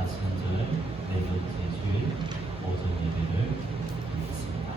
사순절 네 번째 주일 오전 예배를 드리겠습니다.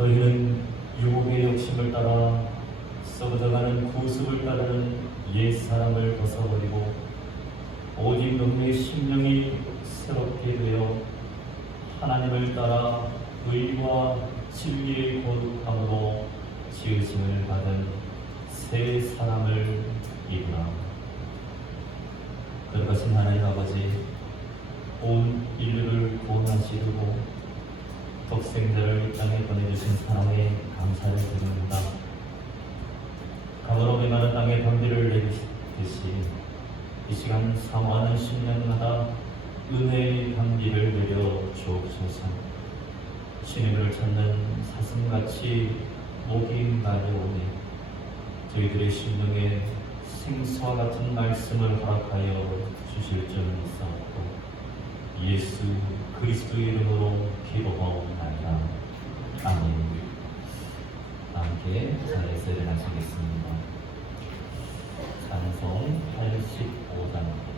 너희는 유혹의 욕심을 따라 썩어져가는 구습을 따르는 옛사람을 벗어버리고 오직 너희의 심령이 새롭게 되어 하나님을 따라 의와 진리의 거룩함으로 지으심을 받은 새 사람을 입으라. 그것은 하나님 아버지 온 인류를 구원하시려고 독생자를 이 땅에 보내주신 사랑에 감사를 드립니다. 강으로 메마른 땅에 번비를 내리듯이 이 시간 사모하는 심령마다 은혜의 단비를 내려 주옵소서. 주님을 찾는 사슴같이 목이 마려오니 저희들의 심령에 생수와 같은 말씀을 허락하여 주실 줄 믿사옵고 예수 그리스도의 이름으로 기도하옵나이다. 아멘. 함께 자리에서 일어나시겠습니다. 찬송 85장.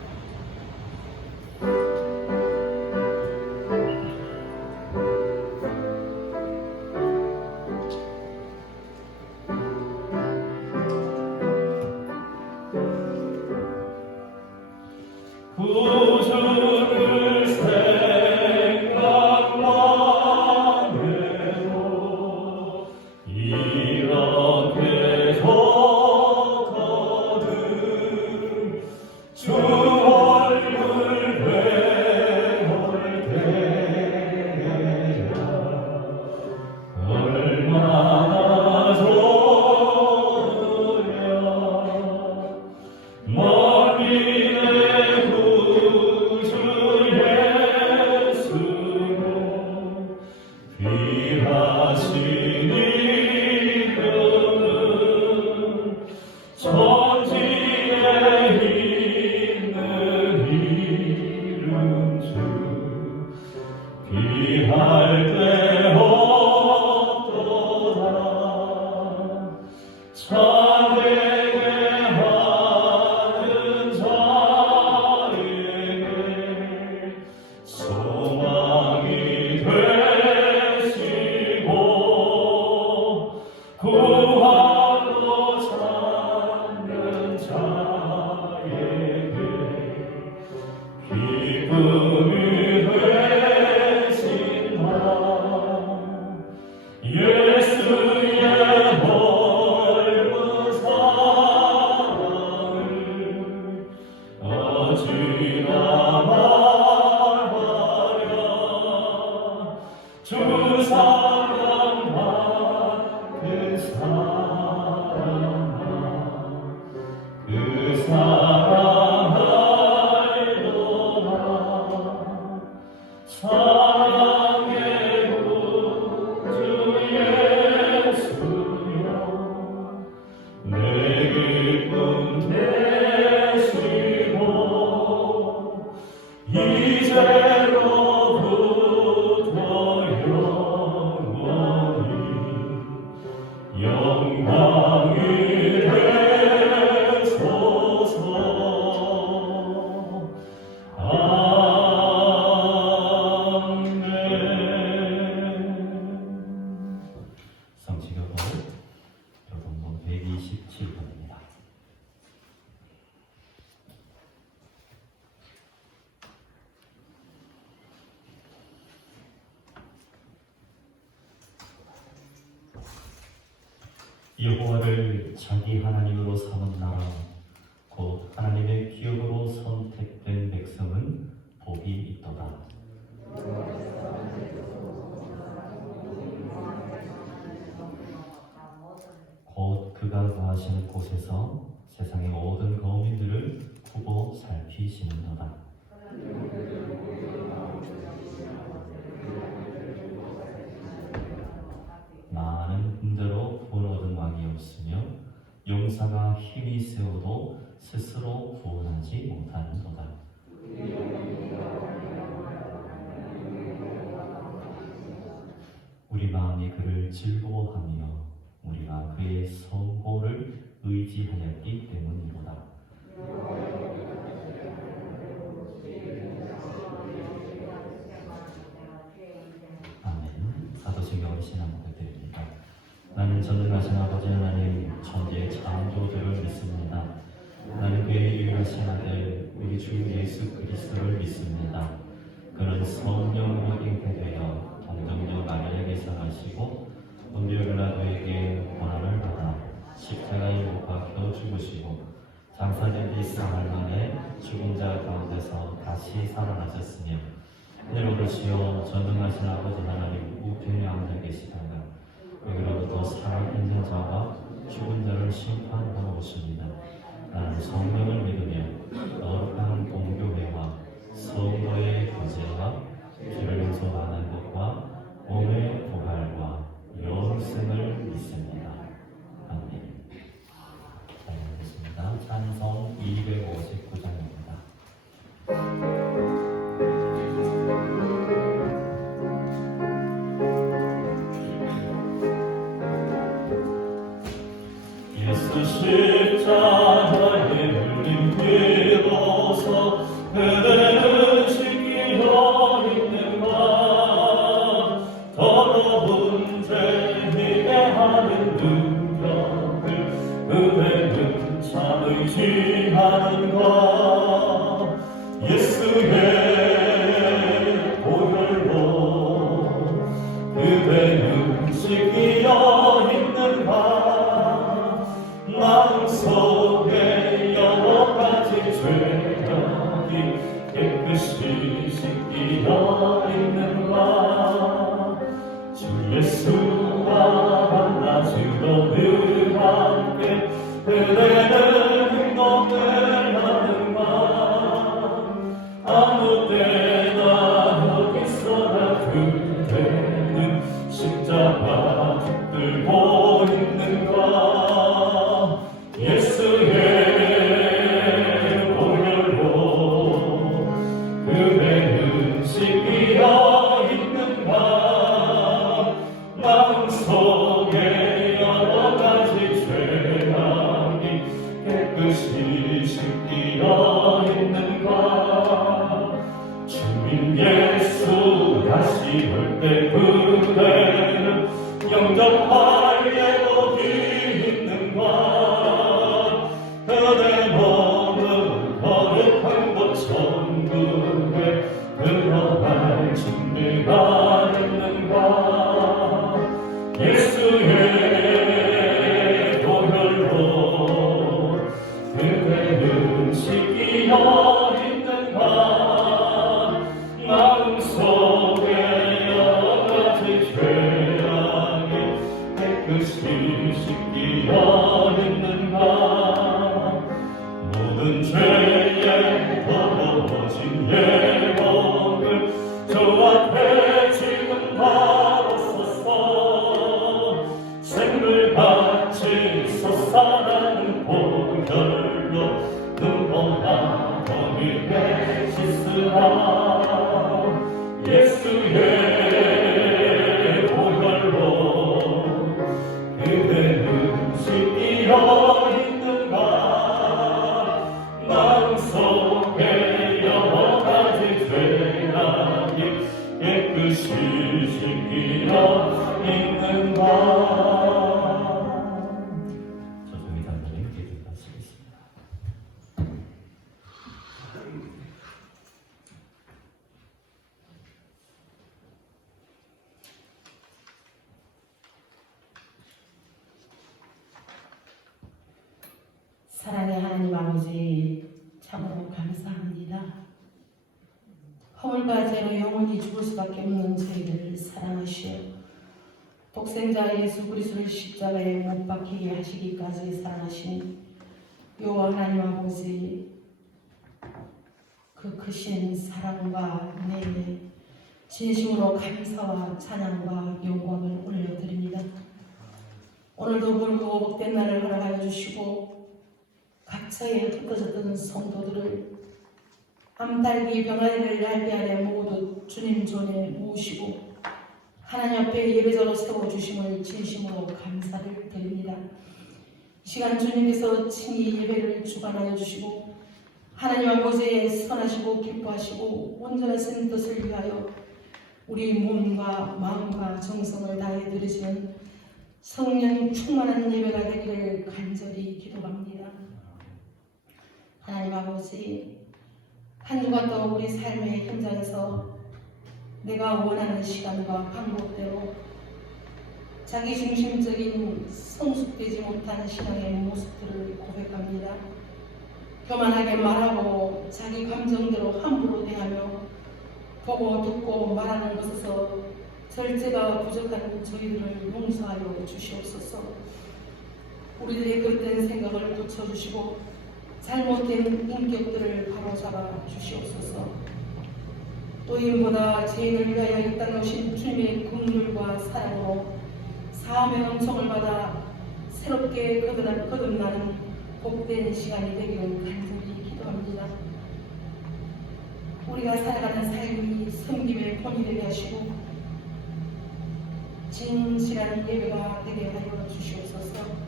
여호와를 자기 하나님으로 삼은 나라 곧 하나님의 기업으로 선택된 백성은 복이 있도다. 곧 그가 거하시는 곳에서 세상의 모든 거민들을 두고 살피시는도다. 영혼이 있어도 스스로 구원하지 못하는도다. 우리 마음이 그를 즐거워하며 우리가 그의 선고를 의지하였기 때문이로다. 아멘. 사도신경 신앙 부탁드립니다. 나는 전능하신 아버지 하나님 천지의 창조주를 믿습니다. 나는 그의 유일하신 아들 우리 주 예수 그리스도를 믿습니다. 그는 성령으로 잉태되어 동정녀 마리아에게서 나시고 본디오 빌라도에게 고난을 받아 십자가에 못 박혀 죽으시고 장사된 뒤 사흘 만에 죽은 자 가운데서 다시 살아나셨으며 하늘로 오르시어 전능하신 아버지 하나님 우편에 앉아 계시다가 여기로부터 살아있는 자와 죽은 자를 심판하러 오십니다. 나는 성령을 믿으며 거룩한 공교회와 성도의 교제와 죄를 용서하는 것과 몸의 부활과 영생을 믿습니다. 아멘. 잘 읽겠습니다. 찬송 259장입니다. 예수 십자가에 물린 피로서 그대는 지키려 있는가 더러운 죄 하는 능력을 그대는 참 의지하는가 예수의 보혈로 그대는 지키려 있는가 마음속에 여러 가지 죄악이 깨끗이 씻기려 있는가 주 예수와 만나시던 함께 그대는 행동을 하는가 아무 때나 어디서나 그대는 십자가 붙들고 있는가 예수의 보혈로 그대는 씻기려 있는가 마음속에 여러 가지 죄악이 깨끗이 씻기려 있는가 주님 예수 다시 올 때 그대는 영접할 예복이 있는가 그대 몸은 거룩한 곳 천국에 들어갈 준비가 있는가 예수의 보혈로 그대는 씻기려 있는가 마음속에 여러 가지 죄악이 깨끗이 씻기려 있는가 모든 죄에 더러워진 예복을 저 앞에 지금 바로 서서 샘물같이 솟아나는 보혈로 눈보라 거리게 씻으라 예수의 보혈로 그대는 씻기려 있는가 마음속에 여러 가지 죄악이 깨끗이 씻기려 있는가 조정희 단장님 기도하시겠습니다. 사랑의 하나님 아버지 참으로 감사합니다. 허물과 죄로 영원히 죽을 수밖에 없는 저희들을 사랑하시어 독생자 예수 그리스도를 십자가에 못 박히게 하시기까지 사랑하신 여호와 하나님 아버지 그 크신 사랑과 은혜에 진심으로 감사와 찬양과 영광을 올려드립니다. 오늘도 멀고 복된 날을 허락하여 주시고 각처에 흩어졌던 성도들을 암달기 병아리를 날개 아래 모두 주님 존에 모으시고 하나님 앞에 예배자로 세워주심을 진심으로 감사를 드립니다. 이 시간 주님께서 친히 예배를 주관하여 주시고 하나님 아버지의 선하시고 기뻐하시고 온전하신 뜻을 위하여 우리 몸과 마음과 정성을 다해 드리시는 성령 충만한 예배가 되기를 간절히 기도합니다. 하나님 아버지, 한 주간 또 우리 삶의 현장에서 내가 원하는 시간과 방법대로 자기중심적인 성숙되지 못한 신앙의 모습들을 고백합니다. 교만하게 말하고 자기 감정대로 함부로 대하며 보고 듣고 말하는 것에서 절제가 부족한 저희들을 용서하여 주시옵소서. 우리들의 그릇된 생각을 고쳐주시고 잘못된 인격들을 바로잡아 주시옵소서. 또 이보다 죄인을 위하여 이 땅에 오신 주님의 긍휼과 사랑으로 사함의 은총을 받아 새롭게 거듭나는 복된 시간이 되기를 간절히 기도합니다. 우리가 살아가는 삶이 섬김의 본이 되게 하시고 진실한 예배가 되게 하여 주시옵소서.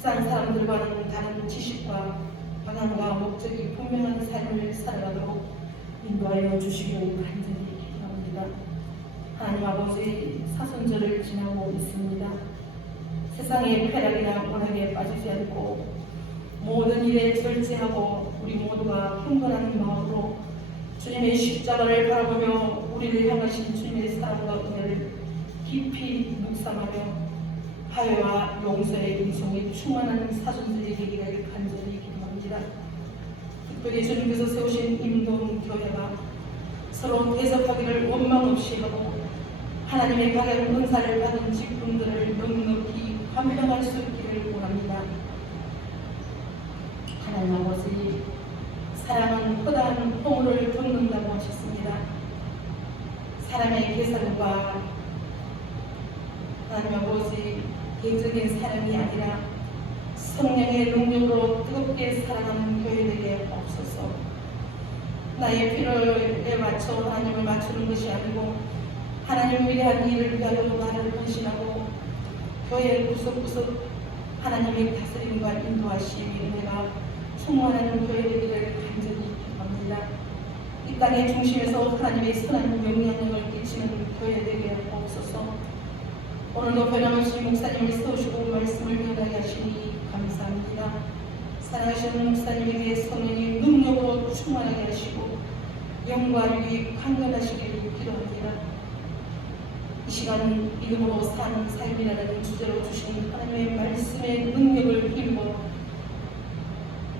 세상 사람들과는 다른 지식과 방향과 목적이 분명한 삶을 살아가도록 인도하여 주시기를 간절히 기도합니다. 하나님 아버지, 사순절을 지나고 있습니다. 세상의 쾌락이나 원한에 빠지지 않고 모든 일에 절제하고 우리 모두가 흥건한 마음으로 주님의 십자가를 바라보며 우리를 향하신 주님의 사랑과 은혜를 깊이 묵상하며 화해와 용서의 음성이 충만한 사순절이 되기를 간절히 기도합니다. 특별히 주님께서 세우신 임동교회가 서로 대적하기를 원망 없이 하고 하나님의 가장 은사를 받은 직분들을 넉넉히 감당할 수 있기를 원합니다. 하나님 아버지, 사랑은 허다한 허물을 덮는다고 하셨습니다. 사람의 계산과 하나님 아버지 개인적인 사랑이 아니라 성령의 능력으로 뜨겁게 사랑하는 교회되게 없소서. 나의 필요에 맞춰 하나님을 맞추는 것이 아니고 하나님을 위한 일을 위하여 나를 헌신하고 교회 구석구석 하나님의 다스림과 인도하심의 은혜가 충만한 교회 되기를 간절히 기도합니다. 이 땅의 중심에서 하나님의 선한 영향력을 끼치는 교회 되게 없소서. 오늘도 변함없이 목사님을 세우시고 말씀을 변하게 하시니 감사합니다. 사랑하시는 목사님에게 성령이 능력으로 충만하게 하시고 영과 유익 강건하시기를 기도합니다. 이 시간 이름으로 사는 삶이라는 주제로 주신 하나님의 말씀의 능력을 힘입어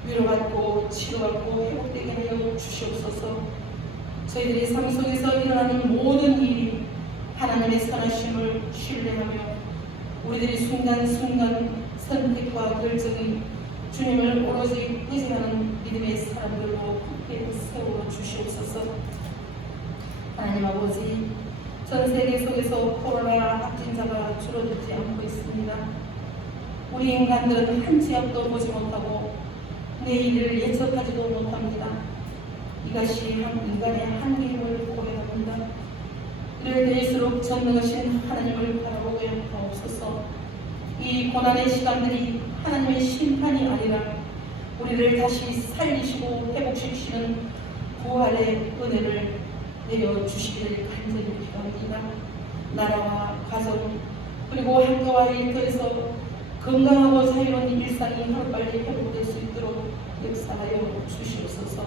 위로받고 치료받고 회복되게 하여 주시옵소서. 저희들이 삶 속에서 일어나는 모든 일이 하나님의 선하심을 신뢰하며 우리들이 순간순간 선택과 결정이 주님을 오로지 의지하는 믿음의 사람들로 굳게 세워 주시옵소서. 하나님 아버지, 전 세계 속에서 코로나 확진자가 줄어들지 않고 있습니다. 우리 인간들은 한 치 앞도 보지 못하고 내일을 예측하지도 못합니다. 이것이 한 인간의 한계임을 고백합니다. 이럴 때일수록 전능하신 하나님을 바라보고 하옵소서. 이 고난의 시간들이 하나님의 심판이 아니라 우리를 다시 살리시고 회복시키시는 부활의 은혜를 내려주시기를 간절히 기도합니다. 나라와 가정 그리고 학교와 일터에서 건강하고 자유로운 일상이 하루빨리 회복될 수 있도록 역사하여 주시옵소서.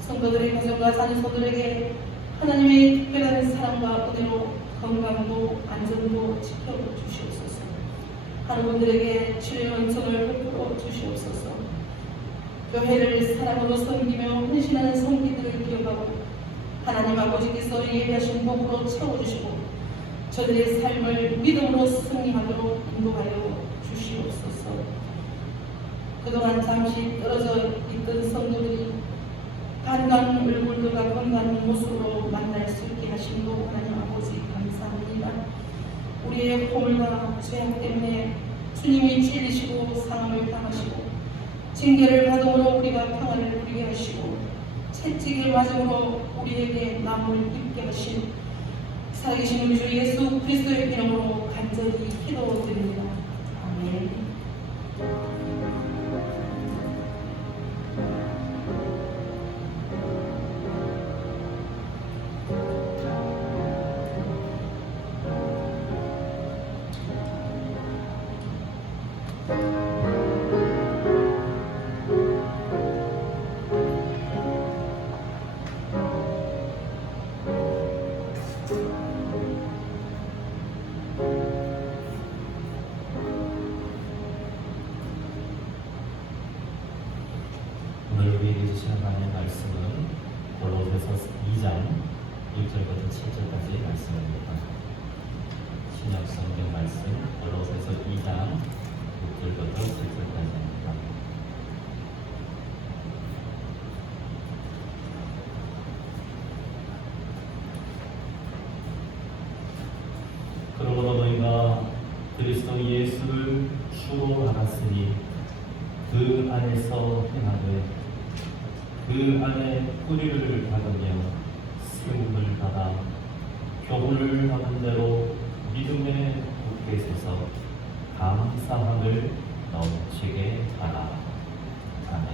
성도들의 가정과 자녀들에게 하나님의 특별한 사랑과 은혜로 건강도 안전도 지켜주시옵소서. 하루분들에게 주의 은총을 베풀어 주시옵소서. 교회를 사랑으로 섬기며 헌신하는 성기들을 기억하고 하나님 아버지께서 예비하신 복으로 채워주시고 저들의 삶을 믿음으로 승리하도록 인도하여 주시옵소서. 그동안 잠시 떨어져 있던 성도들이 건강한 얼굴과 건강한 모습으로 만날 수 있게 하심도 하나님 아버지 감사합니다. 우리의 허물과 죄악 때문에 주님이 찔리시고 상함을 당하시고 징계를 받음으로 우리가 평안을 누리게 하시고 채찍을 맞음으로 우리에게 남을 입게 하신 살아계신 우리 주 예수 그리스도의 이름으로 간절히 기도드립니다. 아멘. 오늘 우리에게 주신 하나님의 말씀은 골로새서 2장 1절부터 7절까지의 말씀입니다. 신약 성경 말씀 골로새서 2장 6절부터 7절까지입니다. 그러므로 너희가 그리스도 예수를 주로 알았으니 그 안에서 행하되 그 안에 뿌리를 박으며 세움을 받아 교훈을 받은 대로 믿음에 굳게 서서 감사함을 넘치게 하라. 아멘.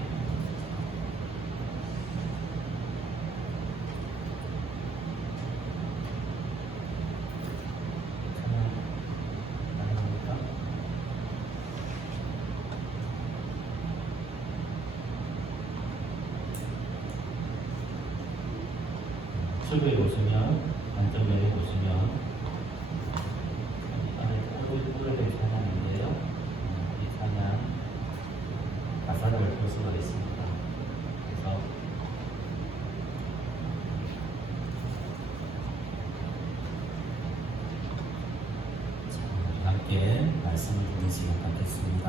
하나, 출구에 보시면 안전면에 보시면 오래된 찬양인데요. 이 찬양 가사를 볼 수가 있습니다. 그래서 함께 말씀을 듣는 시간 갖겠습니다.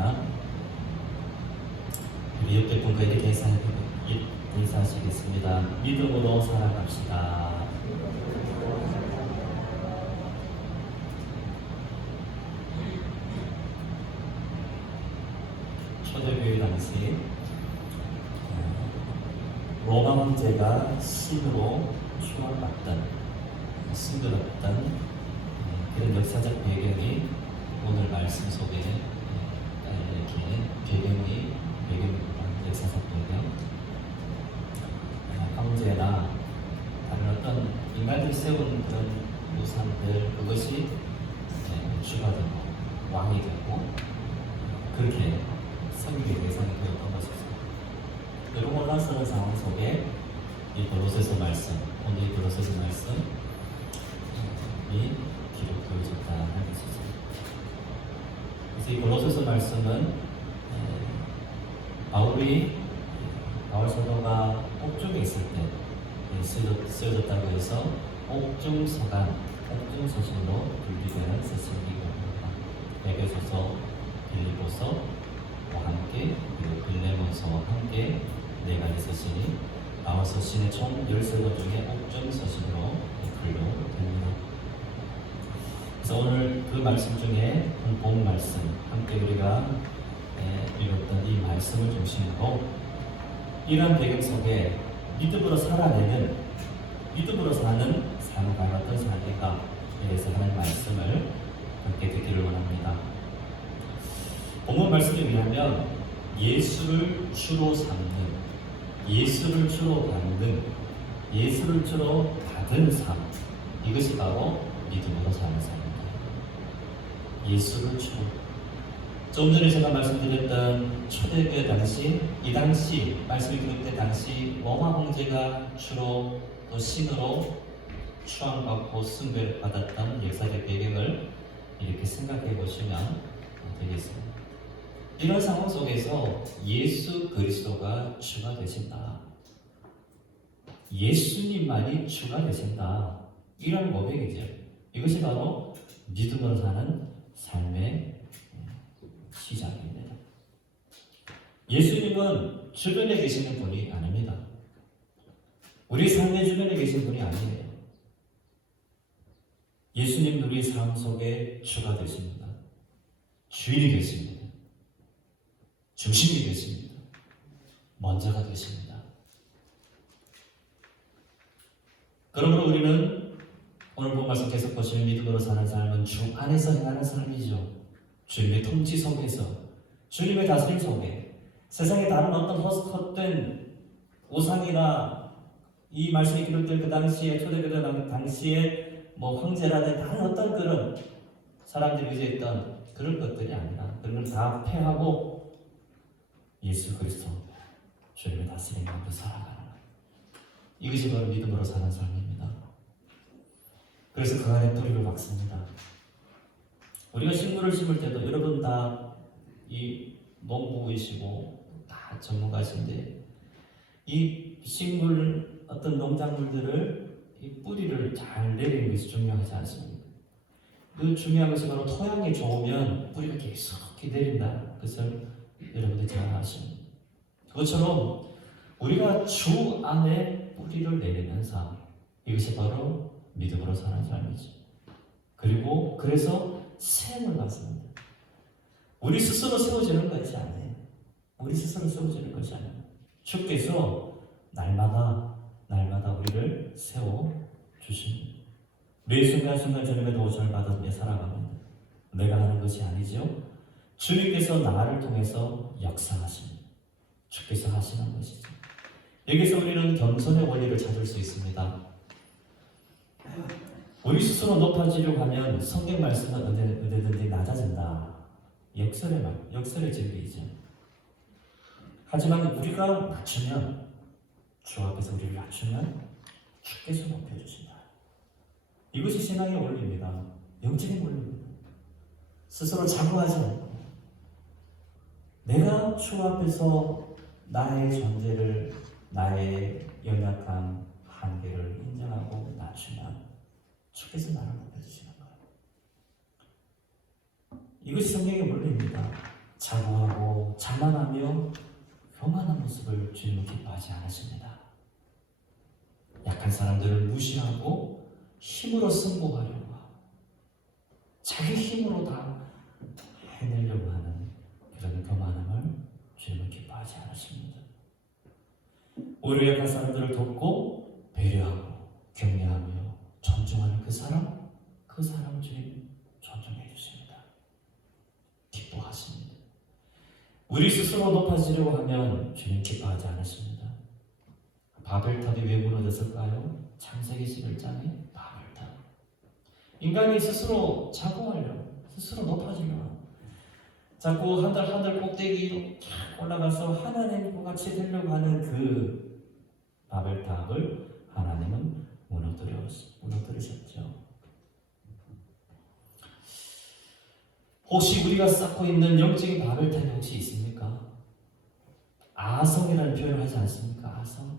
우리 옆에 분과에게 인사하시겠습니다. 믿음으로 살아갑시다. 초대교회 당시 로마 황제가 신으로 추앙받던 싱글었던 그런 역사적 배경이 오늘 말씀 속에 이렇게 배경입니다. 역사적 배경. 황제나 다른 어떤 인간들이 세운 그런 우상들 그것이 주가 되고 왕이 되고 그렇게 섬기의 대상이 되었던 것입니다. 이런 혼란스러운 상황 속에 이 골로새서 말씀, 오늘 이 골로새서 말씀이 기록되어졌다 하는 것이죠. 그래서 이 골로새서 말씀은 바울 사도가 옥중에 있을 때 쓰여졌다고 해서 옥중서간, 옥중서신으로 분류되는 서신기입니다. 에베소서, 빌립보서와 함께 그리고 빌레몬서와 함께 네 가지 서신이 바울 서신의 총 13권 중에 옥중서신으로 분류됩니다. 그래서 오늘 그 말씀 중에 본 말씀 함께 우리가 읽었던 이 말씀을 중심으로 이러한 배경 속에 믿음으로 살아내는 믿음으로 사는 삶을 밟았던 삶일까에 대해서 하는 말씀을 함께 듣기를 원합니다. 본문 말씀에 의하면 예수를 주로 삼는, 예수를 주로 받는, 예수를 주로 받은 삶, 이것이 바로 믿음으로 사는 삶입니다. 예수를 주로. 좀 전에 제가 말씀드렸던 초대교회 당시, 이 당시 말씀이 기록된 당시 로마 황제가 주로 또 신으로 추앙받고 숭배를 받았던 역사적 배경을 이렇게 생각해 보시면 되겠습니다. 이런 상황 속에서 예수 그리스도가 주가 되신다. 예수님만이 주가 되신다. 이런 고백이죠. 이것이 바로 믿음으로 사는 삶의 시작입니다. 예수님은 주변에 계시는 분이 아닙니다. 우리 삶의 주변에 계신 분이 아니에요. 예수님은 우리 삶 속에 주가 되십니다. 주인이 되십니다. 중심이 되십니다. 먼저가 되십니다. 그러므로 우리는 오늘 본 말씀 계속 보시면 믿음으로 사는 삶은 주 안에서 행하는 삶이죠. 주님의 통치 속에서, 주님의 다스림 속에, 세상에 다른 어떤 헛된 우상이나 이 말씀이 기록될 그 당시에 초대교회 당시에 뭐 황제라든 다른 어떤 그런 사람들이 의지했던 그런 것들이 아니라 그런 걸 다 패하고 예수 그리스도 주님의 다스림 가운데 살아가는 것. 이것이 바로 믿음으로 사는 삶입니다. 그래서 그 안에 뿌리를 박습니다. 우리가 식물을 심을 때도 여러분 다 이 농부이시고 다 전문가신데 이 식물 어떤 농작물들을 이 뿌리를 잘 내리는 것이 중요하지 않습니까? 그 중요한 것이 바로 토양이 좋으면 뿌리가 계속 내린다. 그것을 여러분들이 잘 아십니다. 그것처럼 우리가 주 안에 뿌리를 내리는 삶, 이것이 바로 믿음으로 사는 삶이죠. 그리고 그래서 세움을 받습니다. 우리 스스로 세워지는 것이 아니에요. 우리 스스로 세워지는 것이 아니에요. 주께서 날마다 우리를 세워주십니다. 매 순간순간 주님의 도우심을 받으며 살아갑니다. 내가 하는 것이 아니죠. 주님께서 나를 통해서 역사하십니다. 주께서 하시는 것이죠. 여기서 우리는 겸손의 원리를 찾을 수 있습니다. 우리 스스로 높아지려고 하면 성경 말씀은 언제든지 낮아진다. 역설의 진리이죠. 하지만 우리가 낮추면, 주 앞에서 우리를 낮추면 주께서 높여주신다. 이것이 신앙의 원리입니다. 영적인 원리입니다. 스스로 자부하지 않고 내가 주 앞에서 나의 존재를, 나의 연약한 한계를 인정하고 낮추면 주께서 나를 높여주시는 거예요. 이것이 성경의 원리입니다. 자부하고 자만하며 교만한 모습을 주님은 기뻐하지 않으십니다. 약한 사람들을 무시하고 힘으로 승복하려고 하고 자기 힘으로 다 해내려고 하는 그런 교만함을 주님은 기뻐하지 않으십니다. 오히려 약한 사람들을 돕고 배려하고 격려하며 존중하는 그 사람을 주님 존중해 주십니다. 기뻐하십니다. 우리 스스로 높아지려고 하면 주님 기뻐하지 않으십니다. 바벨탑이 왜 무너졌을까요? 창세기 11장에 바벨탑. 인간이 스스로 자부하려고, 스스로 높아지려고, 자꾸 하늘 꼭대기 쫙 올라가서 하나님과 같이 되려고 하는 그 바벨탑을 하나님은 무너뜨리셨죠. 혹시 우리가 쌓고 있는 영적인 바벨탑이 혹시 있습니까? 아성이라는 표현을 하지 않습니까? 아성.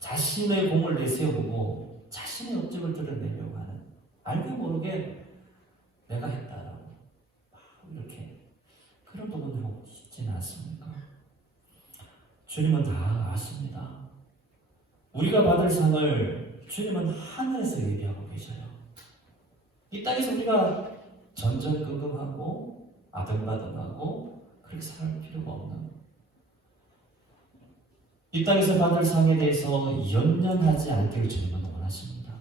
자신의 공을 내세우고 자신의 업적을 드러내려고 하는, 알고 모르게 내가 했다라고 이렇게 그런 부분이 혹시 있지는 않습니까? 주님은 다 아십니다. 우리가 받을 상을 주님은 하늘에서 예비하고 계셔요. 이 땅에서 우리가 전전긍긍하고 아등바등하고 그렇게 살 필요가 없는, 이 땅에서 받을 상에 대해서 연연하지 않기를 주님은 원하십니다.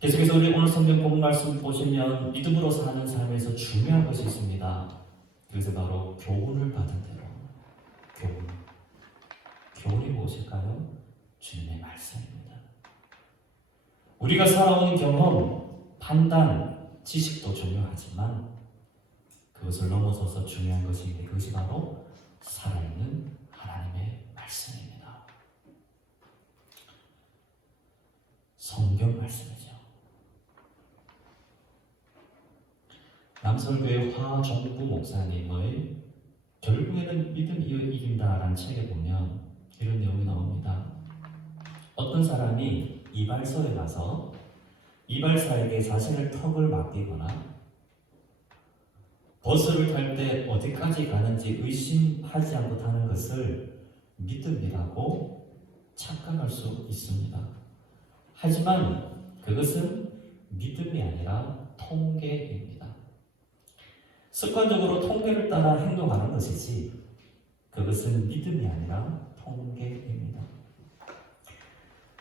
계속해서 우리 오늘 성경 본 말씀 보시면 믿음으로 사는 삶에서 중요한 것이 있습니다. 그래서 바로 교훈을 받은 대로, 교훈이 무엇일까요? 주님의 말씀입니다. 우리가 살아온 경험, 판단, 지식도 중요하지만 그것을 넘어서서 중요한 것이 있는데 그것이 바로 살아있는 하나님의 말씀입니다. 성경 말씀이죠. 남설교회 화종구 목사님의 결국에는 믿음 이긴다라는 책에 보면 이런 내용이 나옵니다. 어떤 사람이 이발소에 가서 이발사에게 자신의 턱을 맡기거나 버스를 탈 때 어디까지 가는지 의심하지 않고 타는 것을 믿음이라고 착각할 수 있습니다. 하지만 그것은 믿음이 아니라 통계입니다. 습관적으로 통계를 따라 행동하는 것이지 그것은 믿음이 아니라 통계입니다.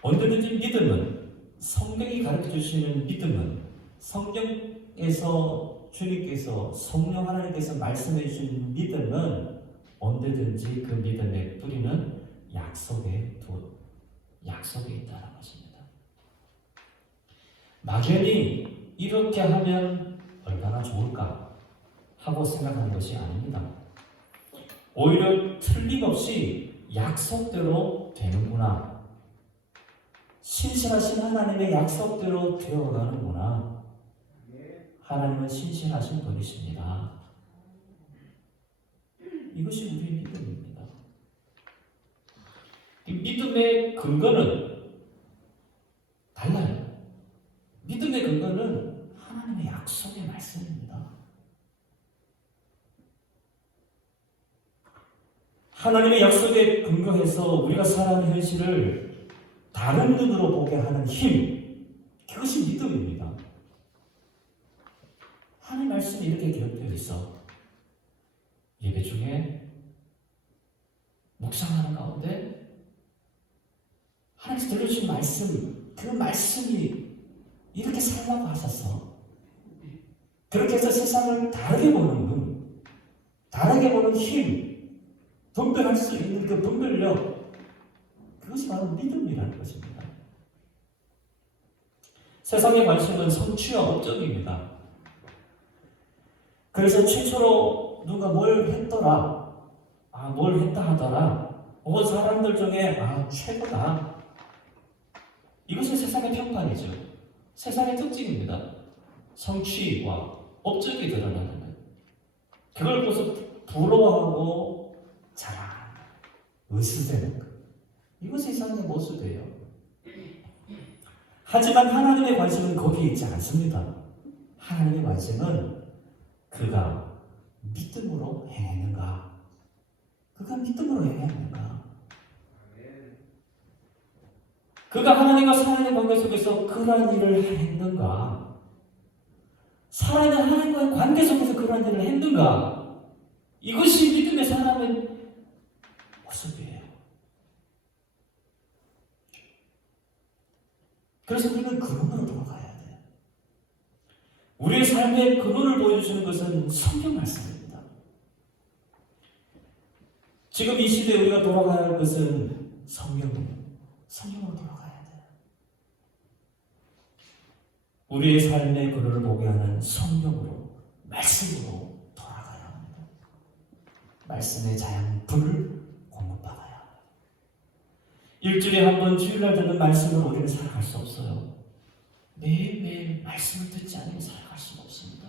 언제든지 믿음은, 성경이 가르쳐 주시는 믿음은, 성경에서 주님께서, 성령 하나님께서 말씀해 주신 믿음은 언제든지 그 믿음의 뿌리는 약속에 있다는 것입니다. 막연히 이렇게 하면 얼마나 좋을까 하고 생각하는 것이 아닙니다. 오히려 틀림없이 약속대로 되는구나, 신실하신 하나님의 약속대로 되어가는구나, 하나님은 신실하신 분이십니다. 이것이 우리의 믿음입니다. 이 믿음의 근거는 달라요. 믿음의 근거는 하나님의 약속의 말씀입니다. 하나님의 약속에 근거해서 우리가 살아가는 현실을 다른 눈으로 보게 하는 힘, 그것이 믿음입니다. 하나님 말씀이 이렇게 기록되어 있어. 예배 중에 묵상하는 가운데 하나님께서 들려주신 말씀, 그 말씀이 이렇게 살라고 하셨어. 그렇게 해서 세상을 다르게 보는 눈, 다르게 보는 힘, 분별할 수 있는 그 분별력, 그것이 바로 믿음이라는 것입니다. 세상의 관심은 성취와 업적입니다. 그래서 최초로 누가 뭘 했더라, 뭘 했다 하더라, 사람들 중에 최고다, 이것이 세상의 평판이죠. 세상의 특징입니다. 성취와 업적이 드러나는 것, 그걸 보고서 부러워하고 자랑, 의수되는 것, 이것이 세상의 모습이에요. 하지만 하나님의 관심은 거기에 있지 않습니다. 하나님의 관심은 그가 믿음으로 행했는가, 그가 믿음으로 행했는가, 그가 하나님과 살아가는 관계 속에서 그러한 일을 했는가, 살아가는 하나님과의 관계 속에서 그러한 일을 했는가, 이것이 믿음의 사람의 모습이에요. 그래서 우리는 근원으로 돌아가야 돼요. 우리의 삶의 근원을 보여주시는 것은 성경 말씀입니다. 지금 이 시대에 우리가 돌아가야 할 것은 성경으로 돌아가야 돼요. 우리의 삶의 근원을 보게 하는 성경으로, 말씀으로 돌아가야 합니다. 말씀의 자양, 불을 공급받아야 합니다. 일주일에 한 번 주일날 듣는 말씀으로 우리는 살아갈 수 없어요. 매일매일 말씀을 듣지 않으면 살아갈 수가 없습니다.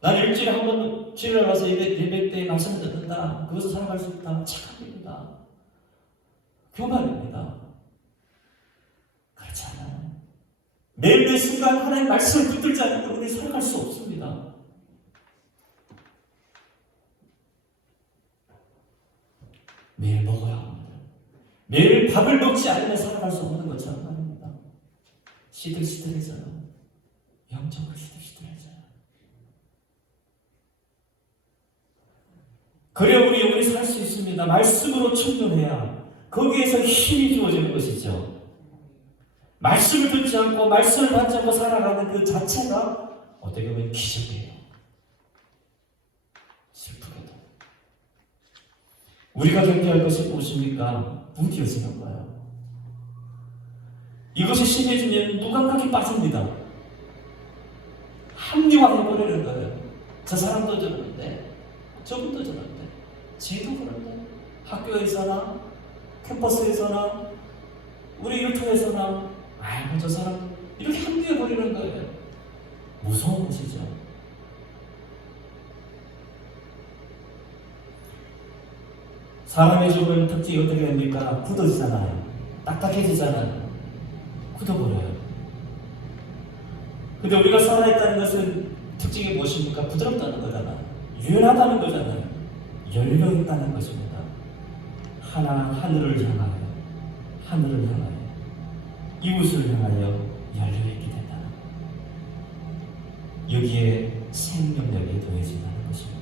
난 일주일에 한 번 주일날 와서 예배 때 말씀을 듣는다, 그것을 살아갈 수 있다, 착각입니다. 교만입니다. 그렇지 않아요. 매일매일 순간 하나님의 말씀을 붙들지 않으면 우리는 살아갈 수 없습니다. 매일 먹어야 합니다. 매일 밥을 먹지 않으면 살아갈 수 없는 것처럼 말입니다. 시들시들해져요. 영적으로 시들시들해져요. 그래야 우리 영혼이 살 수 있습니다. 말씀으로 충전해야 거기에서 힘이 주어지는 것이죠. 말씀을 듣지 않고 말씀을 받지 않고 살아가는 그 자체가 어떻게 보면 기적이에요. 슬프게도. 우리가 경계할 것이 무엇입니까? 무디어지는 거예요. 이것이 심해지면 무감각이 빠집니다. 합리화해버리는 거예요. 저 사람도 저러는데, 저분도 저러는데, 쟤도 그런데, 학교에서나 캠퍼스에서나 우리 유튜브에서나 저 사람 이렇게 합리해버리는 거예요. 무서운 것이죠. 사람의 죽은 특징이 어떻게 됩니까? 굳어지잖아요. 딱딱해지잖아요. 굳어버려요. 근데 우리가 살아있다는 것은 특징이 무엇입니까? 부드럽다는 거잖아요. 유연하다는 거잖아요. 열려있다는 것입니다. 하늘을 향하여 이웃을 향하여 열려있게 된다. 여기에 생명력이 더해진다는 것입니다.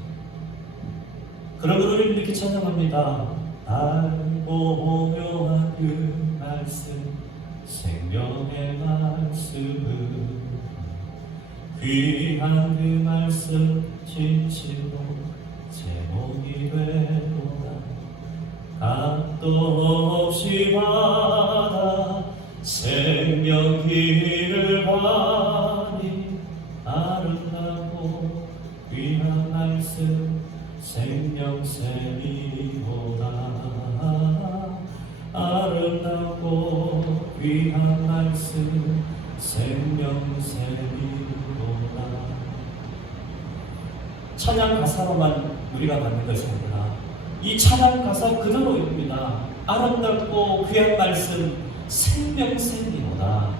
그러므로 우리는 이렇게 찬양합니다. 알고 보묘한 그 말씀, 생명의 말씀은 귀한 그 말씀 진실로 제목이 되도다. 값도 없이 받아 생명 길을 가니 아름다고 귀한 말씀 생명샘이로다. 아름답고 귀한 말씀 생명샘이로다. 찬양 가사로만 우리가 받는 것이 아니라 이 찬양 가사 그대로입니다. 아름답고 귀한 말씀 생명샘이로다.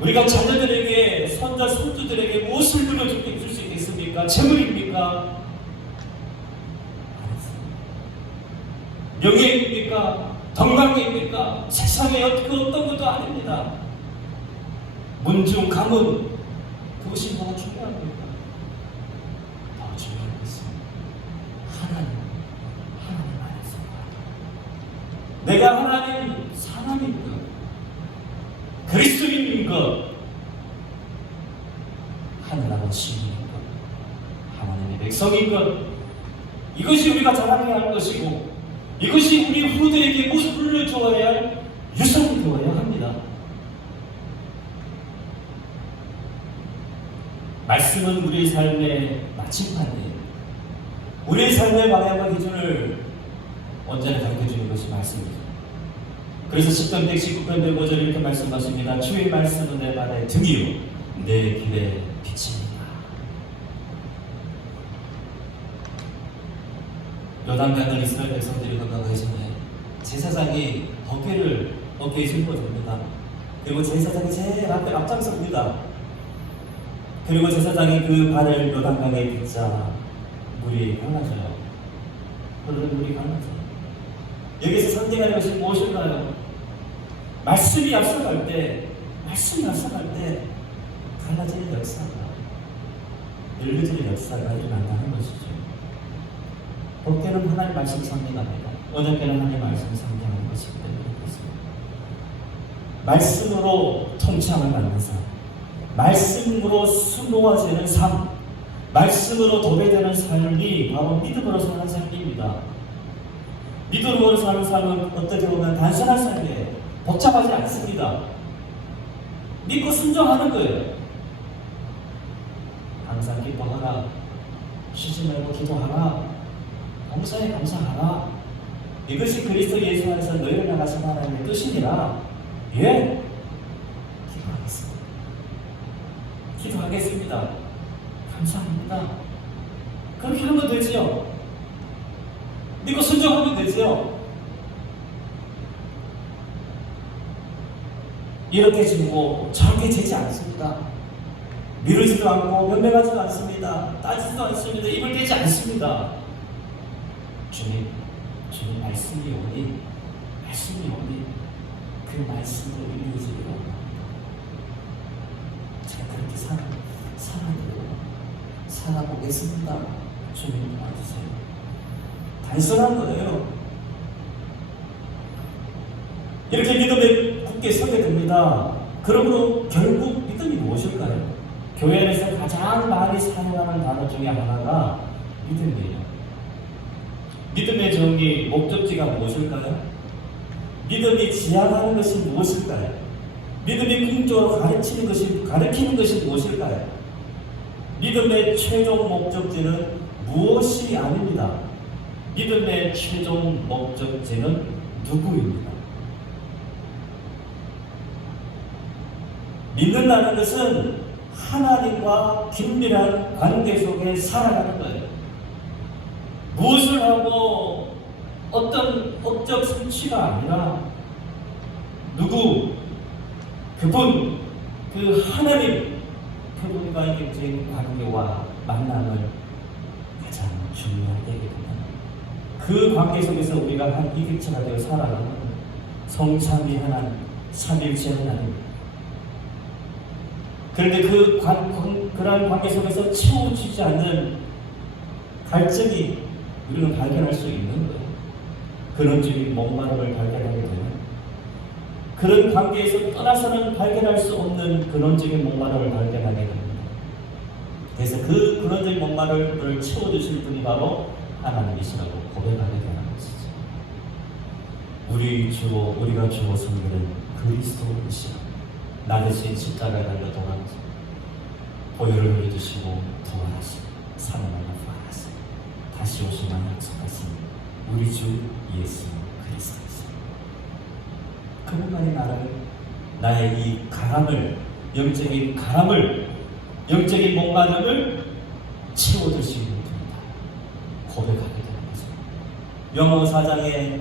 우리가 자녀들에게, 손자 손주들에게 무엇을 물려줄 수 있겠습니까? 재물입니까? 명예입니까? 건강입니까? 세상에 어떤 것도 아닙니다. 문중, 가문, 그것이 뭐가 중요합니까? 더 중요한 것은 하나님 안에서 내가 하나님 사람인 것, 그리스도인인 것, 하늘나라 시민인 것, 하나님의 백성인 것, 이것이 우리가 자랑해야 할 것이고, 이것이 우리 후대에게 무엇을 물려주어야 할 유산이 되어야 합니다. 말씀은 우리의 삶의 마침판이에요. 우리의 삶의 방향과 기준을 언제나 가르쳐주는 것이 말씀이죠. 그래서 10편 119편 105절 이렇게 말씀하십니다. 주의 말씀은 내 발의 등이요 내 길의 빛입니다. 요단강을 이스라엘 백성들이 건너가기 전에 제사장이 법궤를 어깨에 짊어 줍니다. 그리고 제사장이 제일 앞에 앞장섭니다. 그리고 제사장이 그 발을 요단강에 빗자 물이 갈라져요. 흐르는 물이 갈라져요. 여기서 상징하는 것이 무엇일까요? 말씀이 앞서갈 때 갈라지는 역사가, 열려지는 역사가 일어난다는 것이죠. 법궤는 하나님의 말씀 상징합니다. 언약궤는 하나님의 말씀 상징하는 것이기 때문에 그렇습니다. 말씀으로 통치함을 받는 삶, 말씀으로 수놓아지는 삶, 말씀으로 도배되는 삶이 바로 믿음으로 사는 삶입니다. 믿음으로 사는 삶은 어떻게 보면 단순한 삶이에요. 복잡하지 않습니다. 믿고 순종하는 거예요. 항상 기뻐하라, 쉬지 말고 기도하라, 봉사에 감사하라. 이것이 그리스도 예수 안에서 너희를 나가신 하나님의 뜻이니라. 예, 기도하겠습니다. 감사합니다. 그렇게 하면 되지요. 믿고 순종하면 되지요. 이렇게 지고 저렇게 되지 않습니다. 미루지도 않고 변명하지도 않습니다. 따지지도 않습니다. 입을 떼지 않습니다. 주님 말씀이 오니 그 말씀으로 이루어지기를 원합니다. 제가 그렇게 살아보겠습니다. 주님 도와주세요. 단순한 거예요. 이렇게 믿음에 굳게 서게 됩니다. 그러므로 결국 믿음이 무엇일까요? 교회 안에서 가장 많이 사용하는 단어 중에 하나가 믿음이에요. 믿음의 정의, 목적지가 무엇일까요? 믿음이 지향하는 것이 무엇일까요? 믿음이 궁극적으로 가르치는 것이 무엇일까요? 믿음의 최종 목적지는 무엇이 아닙니다. 믿음의 최종 목적지는 누구입니다. 믿는다는 것은 하나님과 긴밀한 관계 속에 살아가는 거예요. 무엇을 하고 어떤 업적 성취가 아니라 그분, 그 하나님, 그분과의 개인적인 관계와 만남을 가장 중요하게 되게 됩니다. 그 관계 속에서 우리가 한 이객체가 되어 살아가는 성삼위 하나님, 삼일체 하나님. 그런데 그러한 관계 속에서 채워지지 않는 갈증이 우리는 발견할 수 있는 거예요. 근원적인 목마름을 발견하게 되는, 그런 관계에서 떠나서는 발견할 수 없는 근원적인 목마름을 발견하게 됩니다. 그래서 그 근원적인 목마름을 채워주실 분이 바로 하나님이시라고 고백하게 되는 것이죠. 우리가 주로 섬기는 그리스도이시라. 나 대신 십자가에 달려 돌아가서 보혈을 흘려주시고 부활하시고 사망을 부활하시고 다시 오시면 약속하신 우리 주 예수 그리스도이시라. 그분만이 나의 이 가람을, 영적인 가람을, 영적인 목마름을 채워주시는 분이다 고백하게 되는 거죠. 요한복음 4장에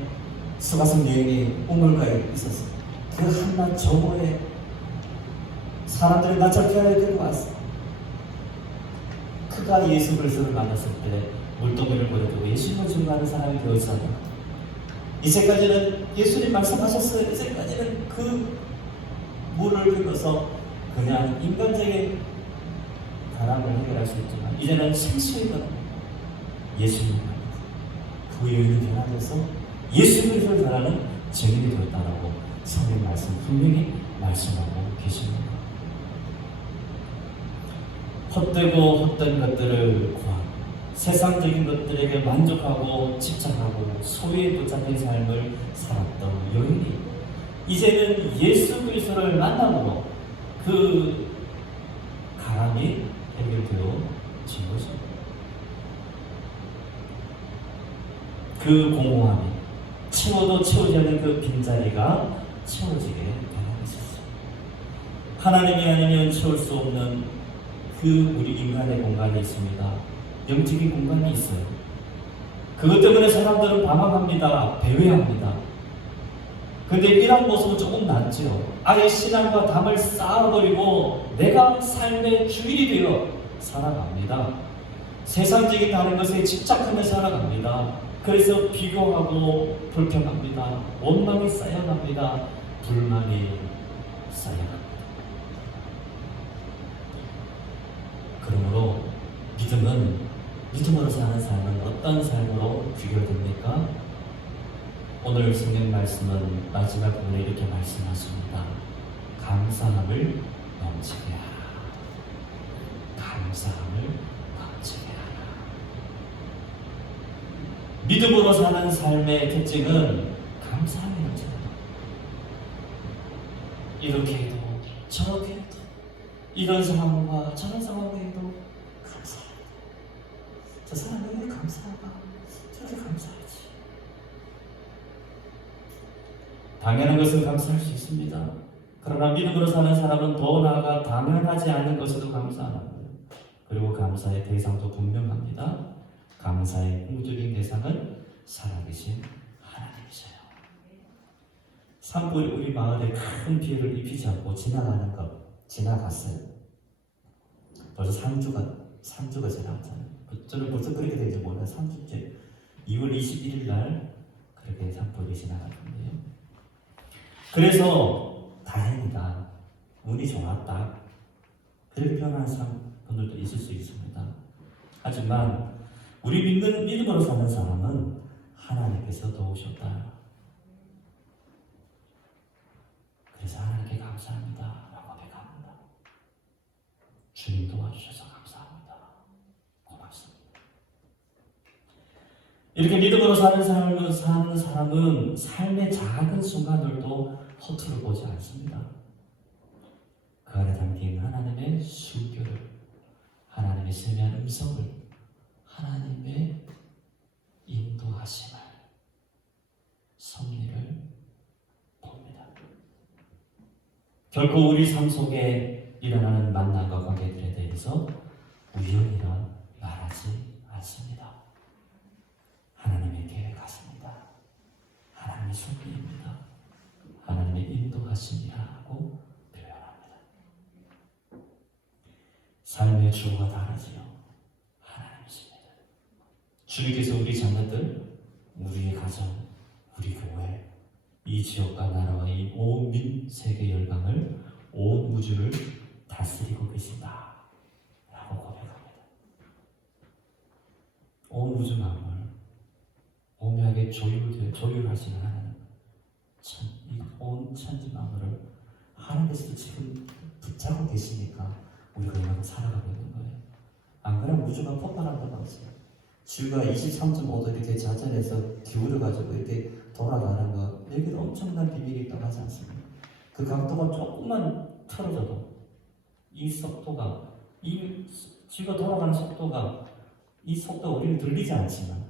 수가성 여인이 우물가에 있었어요. 그 한낮 저고에 사람들이 낯을 피하여 들고 왔어. 그가 예수 그리스도를 만났을 때 물동이를 버려두고 예수님을 증거하는 사람이 되었잖아요. 이제까지는 예수님 말씀하셨어요. 이제까지는 그 물을 들어서 그냥 인간적인 가람을 해결할 수 있지만 이제는 생수이던 예수님을 그 여인이 변화돼서 예수 그리스도를 전하는 증인이 되었다라고 성경 말씀 분명히 말씀하고 계십니다. 헛되고 헛된 것들을 구하고 세상적인 것들에게 만족하고 집착하고 소유에 붙잡힌 삶을 살았던 여인이 이제는 예수 그리스도를 만남으로 그 가람이 해결되어진 것입니다. 그 공허함이 채워도 채우지 않는 그 빈자리가 채워지게 되는 것이죠. 하나님이 아니면 채울 수 없는 그 우리 인간의 공간이 있습니다. 영적인 공간이 있어요. 그것 때문에 사람들은 방황합니다. 배회합니다. 근데 이런 모습은 조금 낫죠. 아예 신앙과 담을 쌓아버리고 내가 삶의 주인이 되어 살아갑니다. 세상적인 다른 것에 집착하며 살아갑니다. 그래서 비교하고 불평합니다. 원망이 쌓여갑니다. 불만이 쌓여갑니다. 그러므로 믿음으로 사는 삶은 어떤 삶으로 귀결됩니까? 오늘 성경 말씀은 마지막 부분에 이렇게 말씀하십니다. 감사함을 넘치게 하라. 감사함을 넘치게 하라. 믿음으로 사는 삶의 특징은 감사함이 넘쳐요. 이렇게 해도 저렇게 해도 이런 상황과 저런 상황에도 감사합니다. 저 사람이 왜 감사할까? 저렇게 감사하지. 당연한 것은 감사할 수 있습니다. 그러나 믿음으로 사는 사람은 더 나아가 당연하지 않은 것에도 감사합니다. 그리고 감사의 대상도 분명합니다. 감사의 궁극적인 대상은 살아계신 하나님이셔요. 산불이 우리 마을에 큰 피해를 입히지 않고 지나갔어요. 벌써 3주가 지나갔잖아요. 저는 벌써 그렇게 될지 몰라요. 3주째 2월 21일 날 그렇게 산불이 지나갔는데요. 그래서 다행이다. 운이 좋았다. 그렇게 표현하는 분들도 있을 수 있습니다. 하지만 우리 믿음으로 사는 사람은 하나님께서 도우셨다. 그래서 하나님께 감사합니다 라고 고백합니다. 주님 도와주셔서 감사합니다. 고맙습니다. 이렇게 믿음으로 사는 사람은 삶의 작은 순간들도 허투루 보지 않습니다. 그 안에 담긴 하나님의 순교를, 하나님의 세미한 음성을, 하나님의 인도하심을, 섭리를 봅니다. 결코 우리 삶 속에 일어나는 만남과 관계들에 대해서 우연이라 말하지 않습니다. 하나님의 계획하십니다. 하나님의 섭리입니다. 하나님의 인도하심이라고 표현합니다. 삶의 주어가 다르지요. 하나님이십니다. 주님께서 우리 자녀들, 우리의 가정, 우리 교회, 이 지역과 나라와 이 온 세계 열방을, 온 우주를 다스리고 계신다 라고 고백합니다. 온 우주 만물, 완전하게 조율할 수 있는 하나님. 참, 이 온 천지 만물을 하나님께서 지금 붙잡고 계시니까 우리가 이만큼 살아가고 있는 거예요. 안 그러면 우주가 폭발한다고 하세요. 지구가 23.5도 이렇게 자전에서 기울여가지고 이렇게 돌아가는 거, 여기도 엄청난 비밀이 있다고 하지 않습니까? 그 각도가 조금만 틀어져도 이 속도가, 이 지구가 돌아가는 속도가, 이 속도가 우리는 들리지 않지만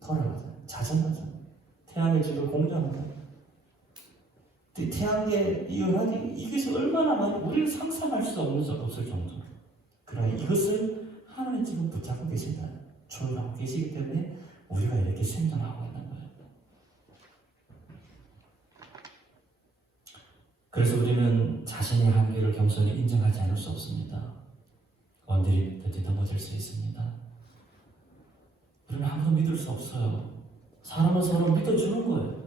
돌아가잖아요. 자전하잖아요. 태양의 주를 공전하잖아요. 태양계 이온하니 이것이 얼마나 많이 우리는 상상할 수 없을 정도. 그러나 이것을 하나님 지금 붙잡고 계신다. 조율하고 계시기 때문에 우리가 이렇게 생존하고 있는 거예요. 그래서 우리는 자신의 한계를 겸손히 인정하지 않을 수 없습니다. 언제든지 넘어질 수 있습니다. 우리는 아무도 믿을 수 없어요. 사람은 서로 믿어주는 거예요.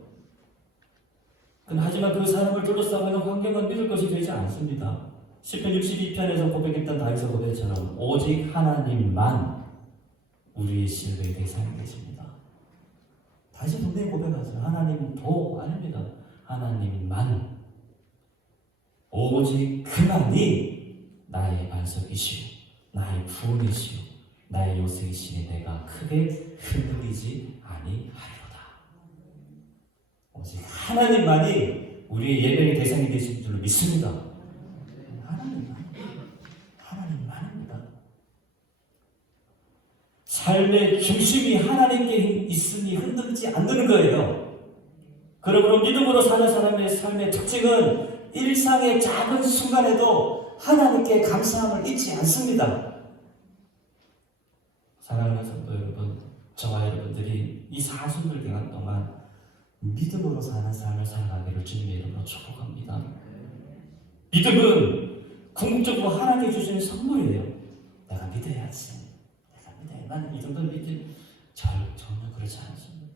하지만 그 사람을 둘러싸고 있는 환경은 믿을 것이 되지 않습니다. 시편 62편에서 고백했던 다윗의 고백처럼 오직 하나님만 우리의 신뢰의 대상이 되십니다. 다시 분명히 고백하죠. 하나님도 아닙니다. 하나님만. 오직 그만이 나의 반석이시오, 나의 구원이시오, 나의 요새이시니 내가 크게 흔들리지 아니하리로다. 오직 하나님만이 우리의 예배의 대상이 되신 줄로 믿습니다. 하나님만입니다. 삶의 중심이 하나님께 있으니 흔들리지 않는 거예요. 그러므로 믿음으로 사는 사람의 삶의 특징은 일상의 작은 순간에도 하나님께 감사함을 잊지 않습니다. 사랑하는 성도 여러분, 저와 여러분들이 이 사순절 기간 동안 믿음으로 사는 삶을 살아가기를 주님의 이름으로 축복합니다. 믿음은 궁극적으로 하나님께 주시는 선물이에요. 내가 믿어야지. 내가 믿어야만 이 정도는 믿지. 전혀 그렇지 않습니다.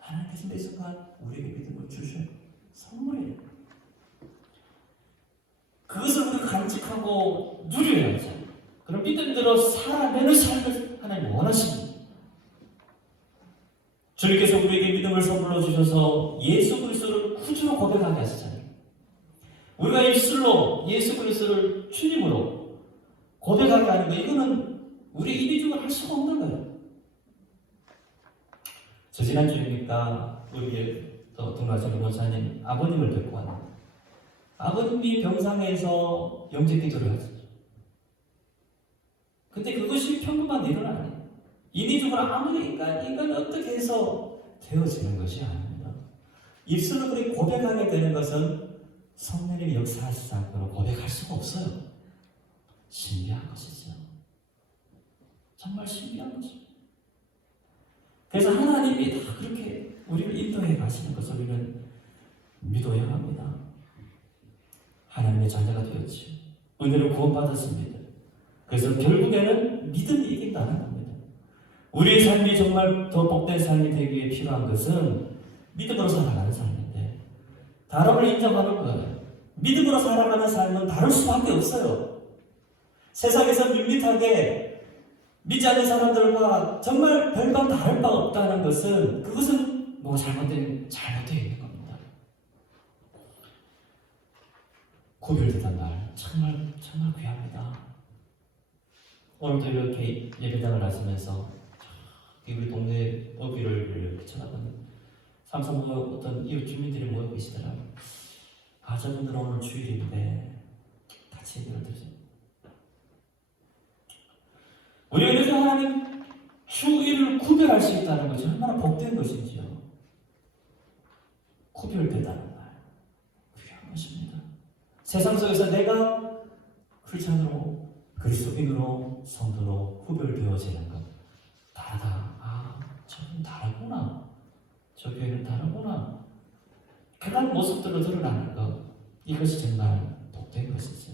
하나님께서 매 순간 우리에게 믿음을 주셔요. 선물이에요. 그것을 우리가 간직하고 누려야죠. 그럼 믿음대로 살아내는 삶을 하나님 원하십니다. 주님께서 우리에게 믿음을 선물로 주셔서 예수 그리스도를 구주로 고백하게 하시잖아요. 우리가 입술로 예수 그리스도를 주님으로 고백하게 하는 거, 이거는 우리 인위적으로 할 수가 없는 거예요. 저 지난주입니까 우리 동라전 목사님 아버님을 뵙고 왔는데 아버님이 병상에서 영접 기도를 하셨죠. 근데 그것이 평범한 일은 아니에요. 인위적으로 아무리 인간이 어떻게 해서 되어지는 것이 아닙니다. 입술로 그렇게 고백하게 되는 것은 성령님이 역사하시지 않고는 고백할 수가 없어요. 신비한 것이죠. 정말 신비한 것이죠. 그래서 하나님이 다 그렇게 우리를 인도해 가시는 것을 우리는 믿어야 합니다. 하나님의 자녀가 되었지요. 은혜를 구원받았습니다. 그래서 결국에는 믿음이 이긴다는 겁니다. 우리의 삶이 정말 더 복된 삶이 되기 위해 필요한 것은 믿음으로 살아가는 삶인데 다름을 인정하는 거예요. 믿음으로 살아가는 삶은 다를 수밖에 없어요. 세상에서 밋밋하게 믿지 않는 사람들과 정말 별반 다를 바 없다는 것은 그것은 뭐 잘못되어 있는 겁니다. 구별되던 날 정말 귀합니다. 오늘도 이렇게 예배당을 나서면서 우리 동네 어귀를 이렇게 쳐다보는 삼성모 어떤 이웃 주민들이 모여 계시더라고요. 저분들은 오늘 주일인데 같이 예배를 드세요. 우리가 이래서 하나님 주일을 구별할 수 있다는 것이 얼마나 복된 것인지요. 구별되다는 말 귀한 것입니다. 세상 속에서 내가 크리스찬으로 그리스도인으로 성도로 구별되어지는 것 다르다. 저는 다르구나. 저 교회는 다르구나. 그런 모습들로 드러나는 것, 이것이 정말 복된 것이죠.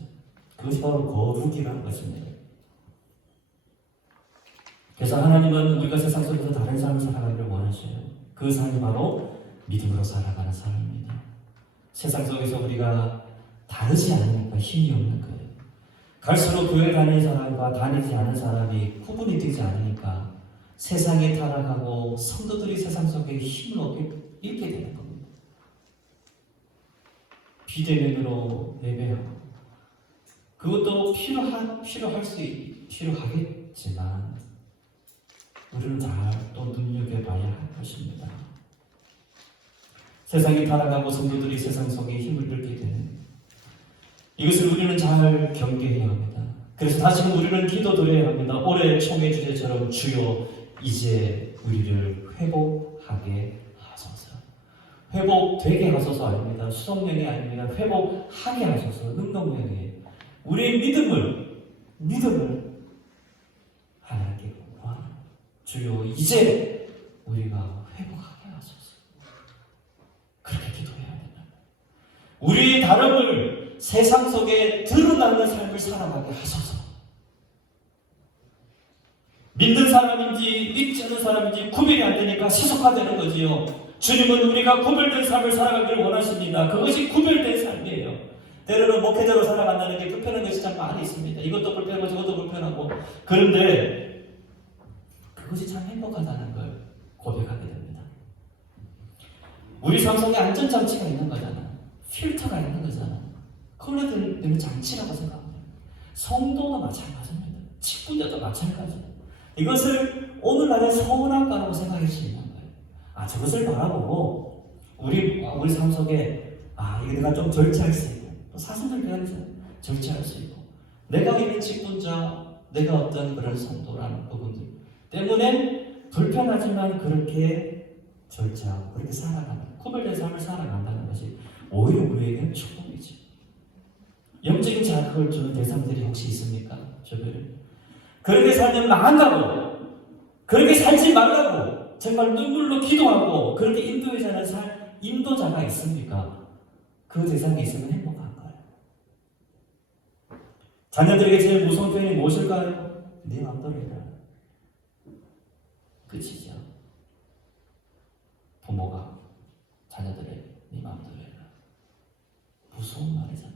그것이 바로 거룩이라는 것입니다. 그래서 하나님은 우리가 세상 속에서 다른 삶을 살아가기를 원하셔요. 그 삶이 바로 믿음으로 살아가는 삶입니다. 세상 속에서 우리가 다르지 않으니까 힘이 없는 거예요. 갈수록 교회 다니는 사람과 다니지 않은 사람이 구분이 되지 않으니까 세상이 타락하고 성도들이 세상 속에 힘을 잃게 되는 겁니다. 비대면으로 예배하고 그것도 필요하겠지만 우리는 잘 또 눈여겨봐야 할 것입니다. 세상이 타락하고 성도들이 세상 속에 힘을 잃게 되는 이것을 우리는 잘 경계해야 합니다. 그래서 다시금 우리는 기도드려야 합니다. 올해 총회 주제처럼 주여 이제 우리를 회복하게 하소서. 회복되게 하소서 아닙니다. 수동령이 아닙니다. 회복하게 하소서. 능동령이 우리의 믿음을 하나님께 구하라. 주여 이제 우리가 회복하게 하소서. 그렇게 기도해야 된다. 우리의 다름을 세상 속에 드러나는 삶을 살아가게 하소서. 믿는 사람인지 믿지 않는 사람인지 구별이 안 되니까 세속화되는 거지요. 주님은 우리가 구별된 삶을 살아가기를 원하십니다. 그것이 구별된 삶이에요. 때로는 목회자로 살아간다는 게 불편한 것이 참 많이 있습니다. 이것도 불편하고 저것도 불편하고. 그런데 그것이 참 행복하다는 걸 고백하게 됩니다. 우리 삶 속에 안전장치가 있는 거잖아. 필터가 있는 거잖아. 그걸로 되는 장치라고 생각합니다. 성도도 마찬가지입니다. 직분자도 마찬가지입니다. 이것을 오늘날의 서운함가라고 생각할 수 있는 거예요. 저것을 바라보고 우리 삶 속에 이거 내가 좀 절제할 수 있고 또 사슴들 대해서 절제할 수 있고 내가 있는 직분자 내가 어떤 그런 성도라는 부분들 때문에 불편하지만 그렇게 절제하고 그렇게 살아가는 구별된 삶을 살아간다는 것이 오히려 우리에게는 축복이지. 영적인 자극을 주는 대상들이 혹시 있습니까? 주변에 그렇게 살면 망한다고 그렇게 살지 말라고 정말 눈물로 기도하고 그렇게 인도자가 있습니까? 그 대상이 있으면 행복한 거예요. 자녀들에게 제일 무서운 표현이 무엇일까요? 네 맘대로 해라. 끝이죠. 부모가 자녀들에게 네 맘대로 해라. 무서운 말이잖아요.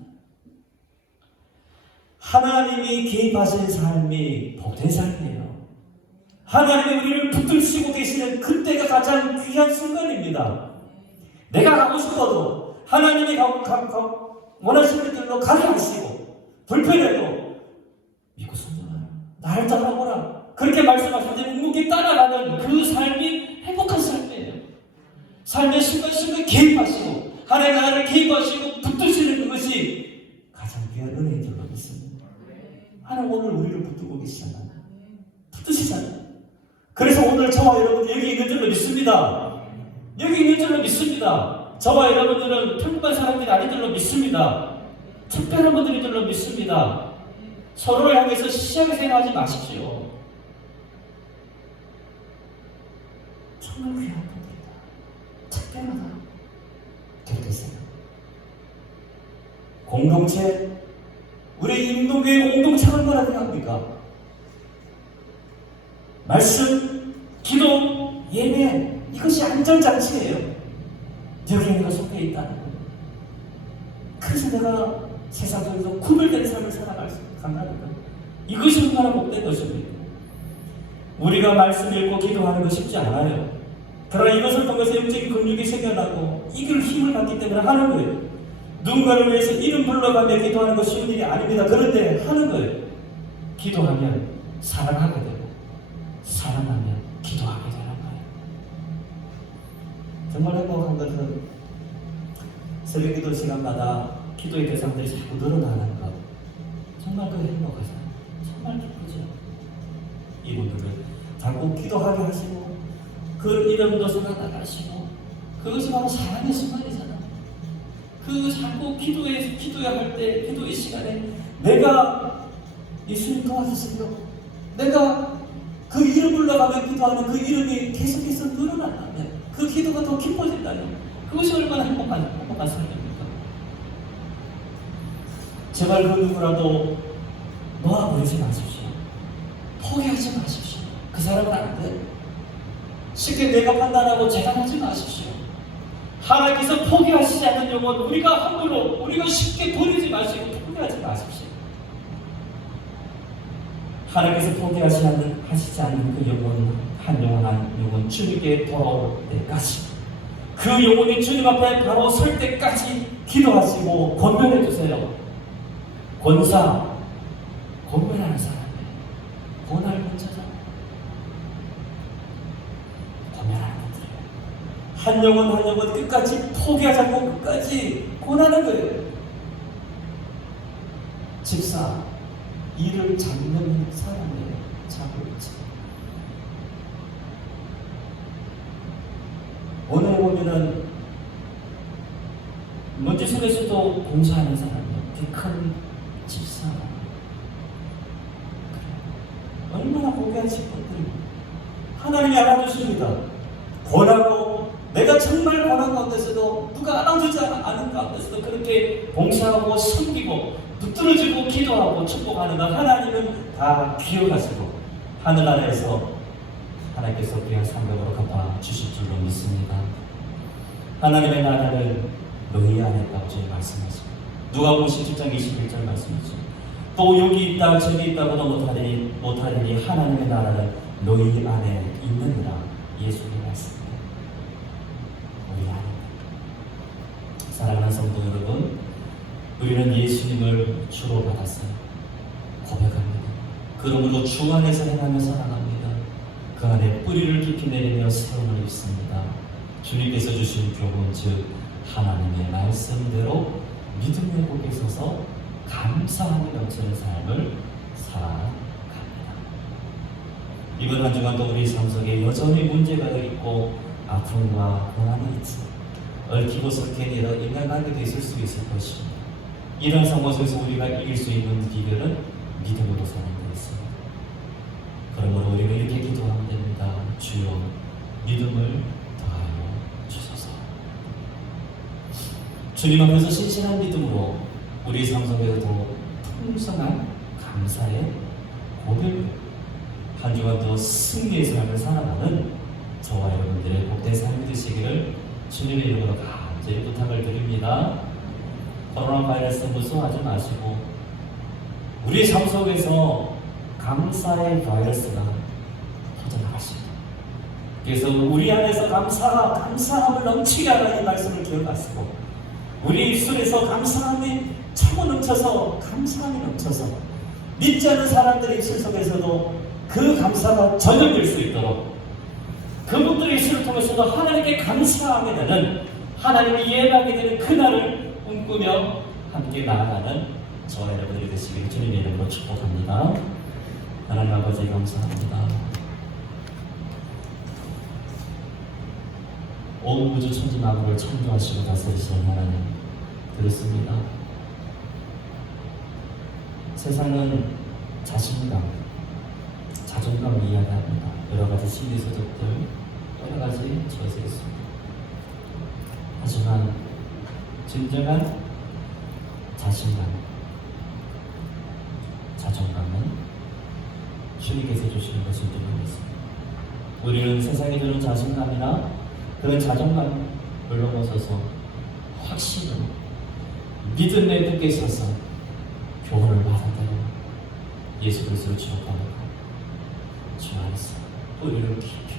하나님이 개입하신 삶이 복된 삶이에요. 하나님이 우리를 붙들시고 계시는 그때가 가장 귀한 순간입니다. 내가 가고 싶어도 하나님이 원하시는 길로 가게 하시고 불편해도 믿고 순종하라. 나를 따라오라. 그렇게 말씀하실 때 묵묵히 따라가는 그 삶이 행복한 삶이에요. 삶의 순간순간 개입하시고 하나님 나라를 개입하시고 붙드시는 그것이 가장 귀한 은혜인 줄로 믿습니다. 하나님 오늘 우리를 붙들고 계시잖아요. 붙드시잖아요. 그래서 오늘 저와 여러분 여기 있는 줄로 믿습니다. 여기 있는 줄로 믿습니다. 저와 여러분들은 평범한 사람들이 아닌 줄로 믿습니다. 특별한 분들인 줄로 믿습니다. 서로를 향해서 시시하게 생각하지 마십시오. 정말 귀한 분들이다. 특별하다. 그렇게 생각. 공동체, 우리 인도교회 공동체가 얼마나 중요합니까? 말씀, 기도, 예배 이것이 안전장치예요. 여기에 내가 속해 있다는 거. 그래서 내가 세상 속에서 구별된 삶을 살아갈 수 있다는 거. 이것이 얼마나 복된 것입니까? 우리가 말씀 읽고 기도하는 거 쉽지 않아요. 그러나 이것을 통해서 영적인 근육이 생겨나고 이길 힘을 받기 때문에 하는 거예요. 누군가를 위해서 이름 불러가며 기도하는 거 쉬운 일이 아닙니다. 그런데 하는 거예요. 기도하면 사랑하게 되고 사랑하면 기도하게 되는 거예요. 정말 행복한 것은 새벽기도 시간마다 기도의 대상들이 자꾸 늘어나는 것. 정말 그 행복하잖아요. 정말 기쁘죠. 이분들은 자꾸 기도하게 하시고 그 이름도 생각나게 하시고 그것이 바로 사랑의 순간이잖아요. 그 자꾸 기도해야 할 때 기도의 시간에 내가 예수님 도와주세요. 내가 그 이름 불러가며 기도하는 그 이름이 계속해서 늘어난다면 그 기도가 더 깊어진다면 그것이 얼마나 행복한 삶입니까? 제발 그 누구라도 놓아버리지 마십시오. 포기하지 마십시오. 그 사람은 안 돼. 쉽게 내가 판단하고 재단하지 마십시오. 하나님께서 포기하시지 않는 영혼 우리가 함부로 우리가 쉽게 버리지 마시고 포기하지 마십시오. 하나님께서 포기하시지 않는 그 영혼 한 영혼 주님께 돌아올 때까지, 그 영혼이 주님 앞에 바로 설 때까지 기도하시고 권면해 주세요. 권사, 권면하는 사람이에요. 권할 권자죠. 권면하는 분들이에요. 한 영혼 끝까지 포기하지 않고 끝까지 권하는 거예요. 집사, 일을 잡는 사람이에요. 잡고 있지. 오늘 보면은 먼지 속에서도 봉사하는 사람이에요. 되게 큰 집사. 얼마나 고귀한 직분들이 하나님이 알아주십니다. 권하고, 내가 정말 권한 가운데서도, 누가 알아주지 않은 가운데서도 그렇게 봉사하고 섬기고 붙들어주고 기도하고 축복하는 걸 하나님은 다 기억하시고 하늘 아래에서 하나님께서 귀한 상급으로 갚아 주실 줄로 믿습니다. 하나님의 나라를 너희 안에 있다고 저희 말씀하시고, 누가복음 17장 21절 말씀하시고, 또 여기 있다 저기 있다고도 못하리니 하나님의 나라는 너희 안에 있느니라. 예수님 말씀입니다. 우리 안에. 사랑하는 성도 여러분, 우리는 예수님을 주로 받았어요. 고백합니다. 그러므로 주 안에서 행하며 살아갑니다. 그 안에 뿌리를 깊이 내리며 세움을 입습니다. 주님께서 주신 교훈, 즉 하나님의 말씀대로 믿음의 복에 서서 감사함이 넘치는 삶을 살아갑니다. 이번 한 주간도 우리 삶 속에 여전히 문제가 있고 아픔과 고난이 있지, 얽히고 설키는 이런 인간관계도 있을 수 있을 것입니다. 이런 상황 속에서 우리가 이길 수 있는 비결은 믿음으로 사는 데 있습니다. 그러므로 우리는 이렇게 기도하면 됩니다. 주여, 믿음을 더하여 주소서. 주님 앞에서 신실한 믿음으로 우리 삶 속에서도 풍성한 감사의 고백, 한 주간도 승리의 삶을 살아가는 저와 여러분들의 복된 삶이 되시기를 주님의 이름으로 간절히 부탁을 드립니다. 코로나 바이러스 무서워하지 마시고, 우리 삶 속에서 감사의 바이러스가 터져나가십니다. 그래서 우리 안에서 감사함을 넘치게 하라, 이 말씀을 기억하시고, 우리 입술에서 감사함이 차고 넘쳐서, 감사함이 넘쳐서 믿지 않는 사람들의 입술 속에서도 그 감사가 전염될 수 있도록, 그분들의 입술을 통해서도 하나님께 감사하게 되는, 하나님이 예배하게 되는 그날을 꿈꾸며 함께 나아가는 저와 여러분들이 되시기를 주님의 이름으로 축복합니다. 하나님 아버지 감사합니다. 온 우주 천지 만물을 창조하시고 다스리시는 하나님, 그렇습니다. 세상은 자신감, 자존감을 이야기합니다. 여러 가지 심리 소득들, 여러 가지 처해져 있습니다. 하지만 진정한 자신감, 자존감은 주님께서 주시는 것을 믿습니다. 우리는 세상에 주는 자신감이나 그런 자존감을 넘어서서 확신으로 믿음의 북에 서서 교훈을 받아들여 예수 그리스도를 주목하고 주 안에서 뿌리를 깊이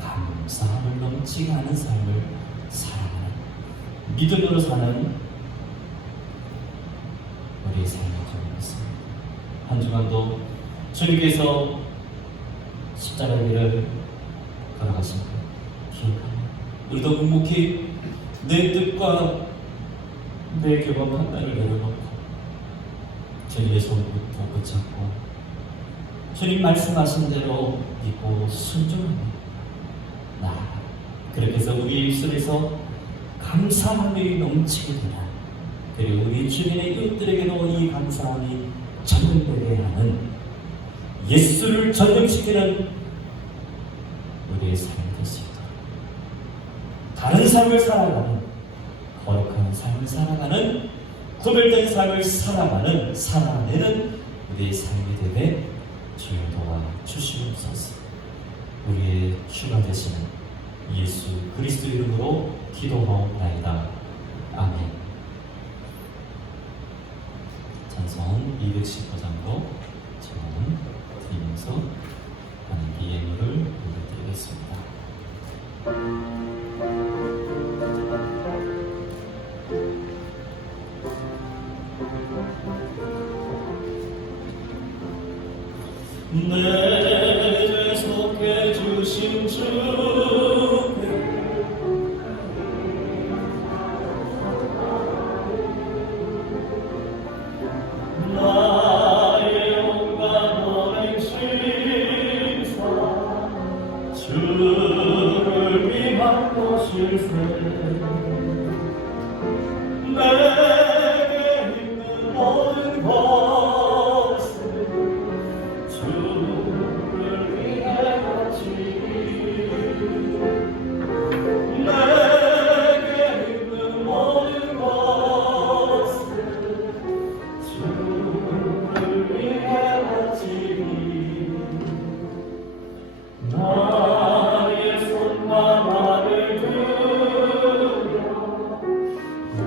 감사함을 넘치게 하는 삶을 살아가는, 믿음으로 사는 우리의 삶이 되고 있습니다. 한 주간도 주님께서 십자가의 길을 걸어가신 것 기억합니다. 우리도 묵묵히 내 뜻과 내 경험 판단을 내려놓고 주님의 손부터 붙잡고 주님 말씀하신 대로 믿고 순종합니다. 그렇게 해서 우리 입술에서 감사함이 넘치게 되라. 그리고 우리 주변의 이웃들에게도 이 감사함이 전염되게 하는, 예수를 전염시키는 우리의 삶이 될 수 있도록, 다른 삶을 살아가는, 거룩한 삶을 살아가는, 구별된 삶을 살아내는 우리의 삶이 되되 주여 도와 주시옵소서. 우리의 주가 되시는 예수 그리스도 이름으로 기도하옵나이다. 아멘. 찬송 215장으로 드리면서 하나님께 예물을 있습니다. 내 속해 주신 주께 나의 온갖 오랜 심사 주를 위한 곳일세 내게 있는 모든 것을 주를 위해 바치리 내게 있는 모든 것을 주를 위해 바치리 나의 손과 발을 들여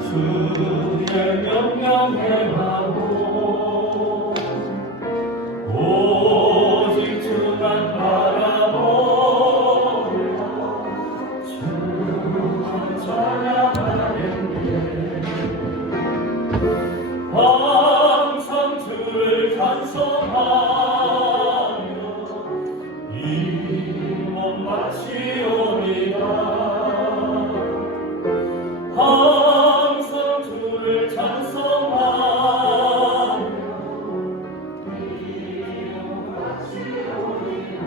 주의 명령에 하고 오직 주만 바라보며 주만 찬양하겠네 항상 주를 찬송하며 이 몸 바치오리다 항상 주를 찬송하며 이 몸 바치오리다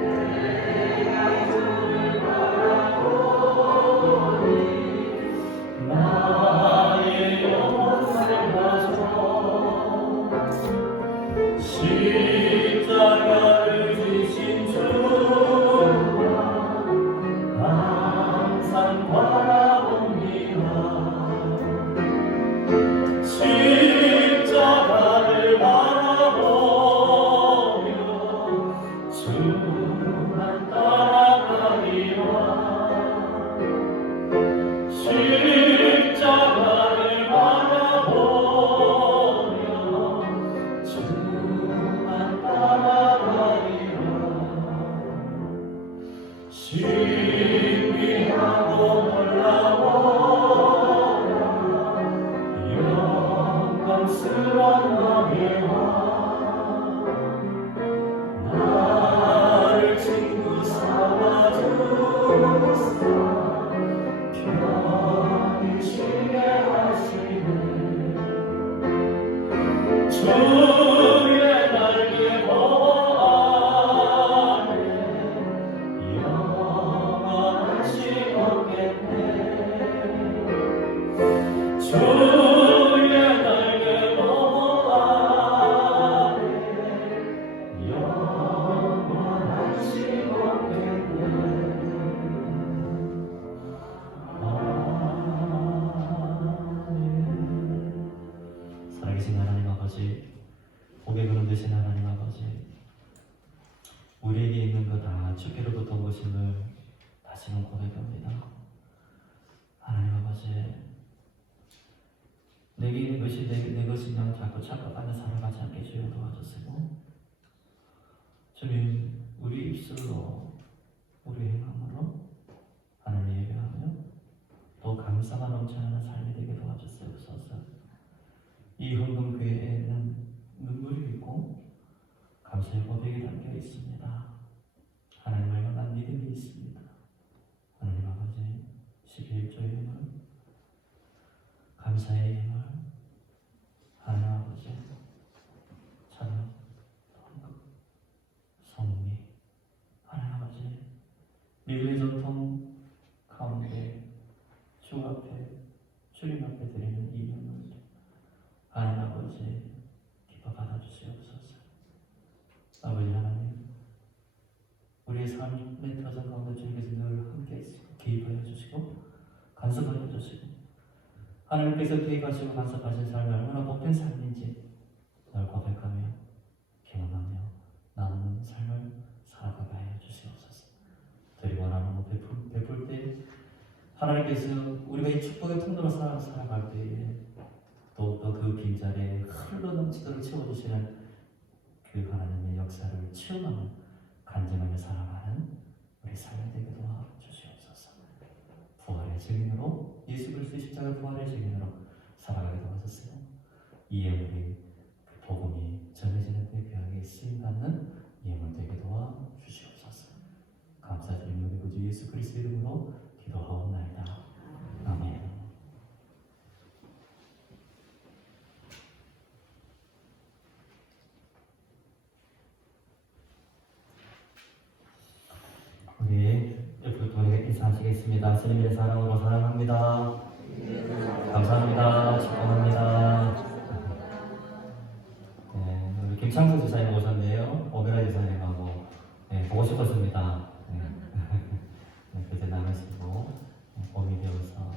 내가 주를 바라보니 나의 영혼 살려줘 십자가를 지신 주와 항상 바라봅니다 십자가를 바라보며 주만 따라가리라 십자가를 바라보며 주만 따라가리라 신비하고 놀라워라 영광스러운 왕의 왕 나를 친구 삼아주사 편히 쉬게 하시네 주의 날개 보호하네 영원한 쉼없겠네 주의 날개 보호하네 영원한 쉼없겠네 살아계신 하나님 아버지 복의 그름 되신 하나님 아버지 우리에게 있는 것 다 주께로부터 온 것임을 다시금 고백합니다. 하나님 아버지 내게 있는 것이 내 것이면 자꾸 착각하며 살아가지 않게 주여 도와주시고 주님 우리 입술로 우리 행함으로 하나님 예배하며 또 감사가 넘쳐나는 삶이 되게 도와주시옵소서. 이 헌금교회에는 눈물이 있고 감사의 고백이 담겨 있습니다. 하나님을 향한 믿음이 있습니다. 하나님 아버지 11조의 힘을 감사의 힘을 하나님 아버지 찬양 헌금 성리 하나님 아버지 미국의 전통 가운데 주 앞에 주님 앞에 드리는 이 힘을 하나님 아버지 기뻐 받아주시옵소서. 아버지 하나님 우리의 삶의 터전 가운데 주님께서 늘 함께 개입하여 주시고 간섭하여 주시고 하나님께서 개입하시고 간섭하신 삶이 얼마나 복된 삶인지 늘 고백하며 경험하며 나누는 삶을 살아가게 하여 주시옵소서. 드리고 나누고 베풀 때 하나님께서 우리가 이 축복의 통로로 살아갈 때에 또 그 빈자리에 흘러넘치도록 채워주시는 그 하나님의 역사를 체험하는 간증하며 살아가는 우리 삶이 되게 도와주시옵소서. 부활의 증인으로 예수 그리스도의 십자가 부활의 증인으로 살아가게 도와주세요. 이에 우리 그 복음이 전해지는 데 귀하게 쓰임받는 예물 되게 도와주시옵소서. 감사드리며 우리 구주 예수 그리스도의 이름으로 기도하옵나이다. 아멘. 우리 옆으로 돌아가 인사하시겠습니다. 주님의 사랑으로 사랑합니다. 감사합니다. 축복합니다. 네, 우리 김창수 지사님 오셨네요. 오베라 지사님하고 보고 싶었습니다. 네, 그제 나가시고 봄이 되어서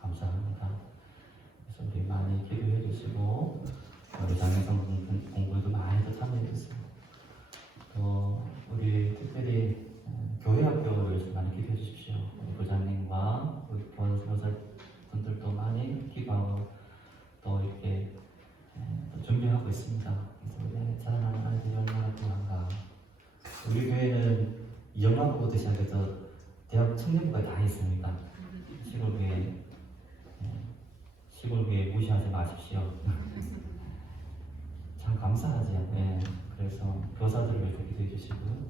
감사합니다. 그래서 우리 많이 기도해 주시고 우리 장애성 공부에도 많이 더 참여해 주세요. 또 우리 특별히 교회 학교를 위해서 많이 기도해 주십시오. 우리 부장님과 우리 보건사무소 분들도 많이 기도하고 또 이렇게 또 준비하고 있습니다. 그래서 우리 자라나는 아이들이 얼마나 귀한가. 우리 교회는 영화부부터 시작해서 대학 청년부가 다 있습니다. 시골교회 무시하지 마십시오. 참 감사하죠. 네. 그래서 교사들을 위해서 기도해 주시고요.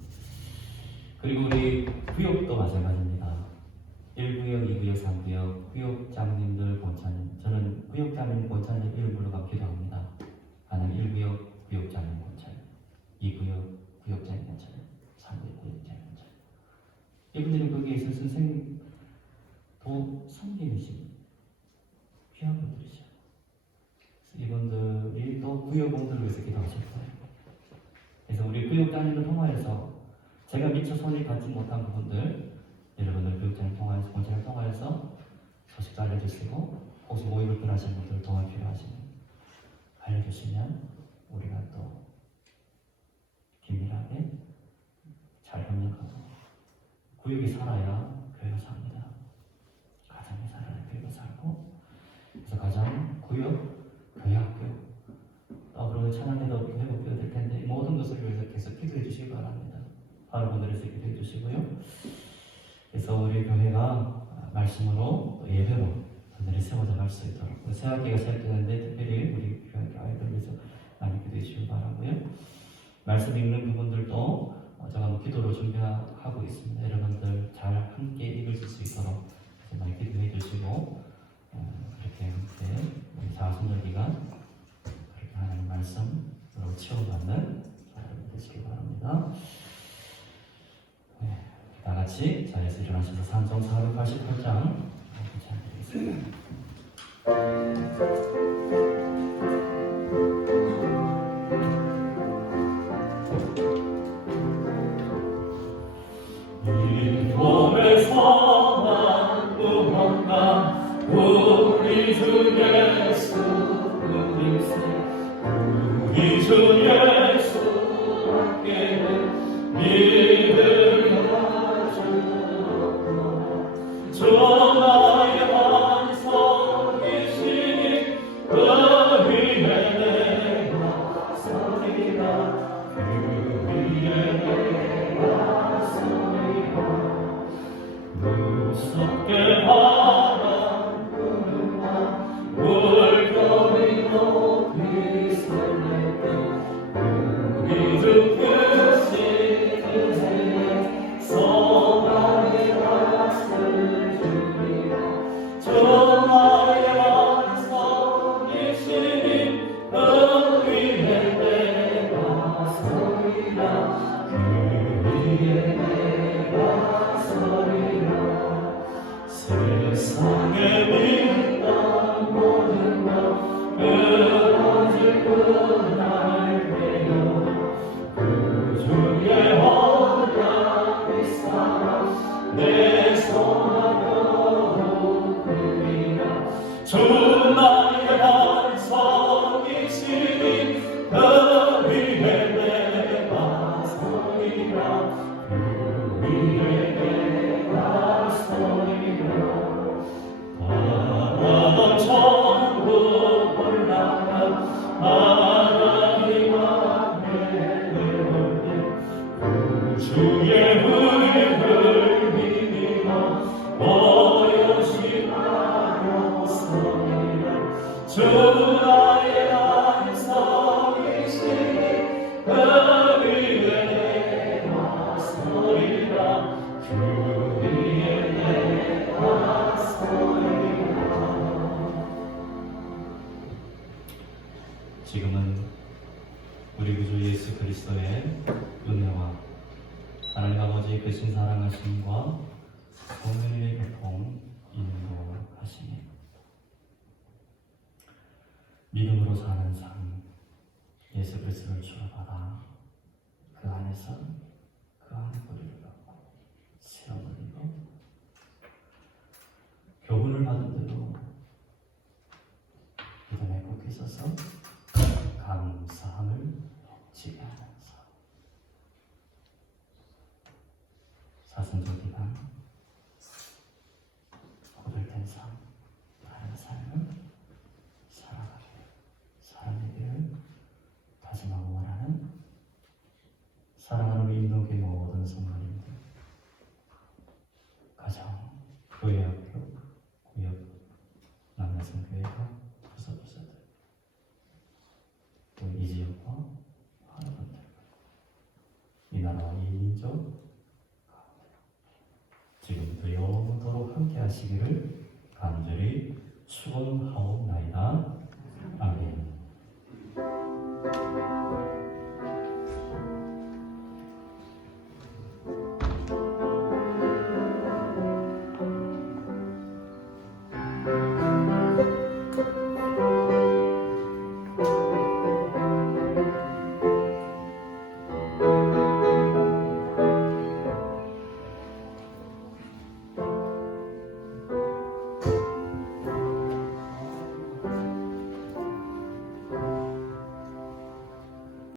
그리고 우리 구역도 마찬가지입니다. 1구역, 2구역, 3구역 구역장님들 본차님, 저는 구역장님 본차님 이름 불러가 기도합니다. 하나님 1구역 구역장님 본차님, 2구역 구역장님 본차님, 3구역 구역장님 본차님. 이분들은 거기에서 선생님도 성김이신 귀한 분들이죠. 이분들이 또 구역공들을 위해서 기도하실 거예요. 그래서 우리 구역장님을 통하여서 제가 미처 손이 닿지 못한 부분들 여러분들 교육장을 통하여서 본체를 통하여서 소식도 알려주시고 혹시 모임을 필요하신 분들 도움 필요하시면 알려주시면 우리가 또 긴밀하게 잘 협력하고 구역이 살아야 교회가 삽니다. 가정이 살아야 교회가 살고 그래서 가정, 구역, 교회 학교 앞으로 찬양회도 회복되어야 될 텐데 모든 것을 위해서 계속 기도해 주시기 바랍니다. 여러분들에서 기도해 주시고요. 그래서 우리 교회가 말씀으로 예배로 오늘의 세워져 갈 수 있도록 새학기가 시작되는데 특별히 우리 교회 아이들 위해서 많이 기도해 주시기 바라고요. 말씀 읽는 부분들도 제가 기도로 준비하고 있습니다. 여러분들 잘 함께 읽으실 수 있도록 많이 기도해 주시고 그렇게 함께 우리 자손들 기간 그렇게 하나님 말씀으로 치유받는 사람이 되시기 바랍니다. 네, 다 같이 자리에서 일어나셔서 산송 488장 찬양드리겠습니다. 봄의 선한 무언가 우리 주 예수 우리 주 예수 함께는 믿으려 주옵소서. 주 나의 완성이시니 그 위에 내가 서리라 그 위에 내가 서리라 무섭게 바람 부는 날 물결이 높이 셀릴 때 우리 주 크신 은혜에 소망의 맛을 주리라 주 나의 완성이시니 그 위에 내가 서리라 그 위에 내가 서리라 지금은 우리 구주 예수 그리스도의 은혜와 하나님 아버지의 크신 사랑하심과 성령의 교통 인도하심이 믿음으로 사는 삶 예수 그리스도를 주로 받아 그 안에서 그 안에 뿌리를 받고 세움을 입어 교훈을 받은 대로 믿음에 굳게 서서 감사함을 넘치게 하면서 사순절 기간 고들된 삶, 다른 삶을 살아가게 살아내기를 다짐하고 원하는 사랑하는 인도계 모든 성도님들, 가정, 교회 학교, 구역, 남녀성 교회가 부서부서들 또 이 지역과 하나님들 이 나라와 이 민족 가운데 지금부터 영원토록 함께 하시기를 간절히 축원하옵나이다. 아멘.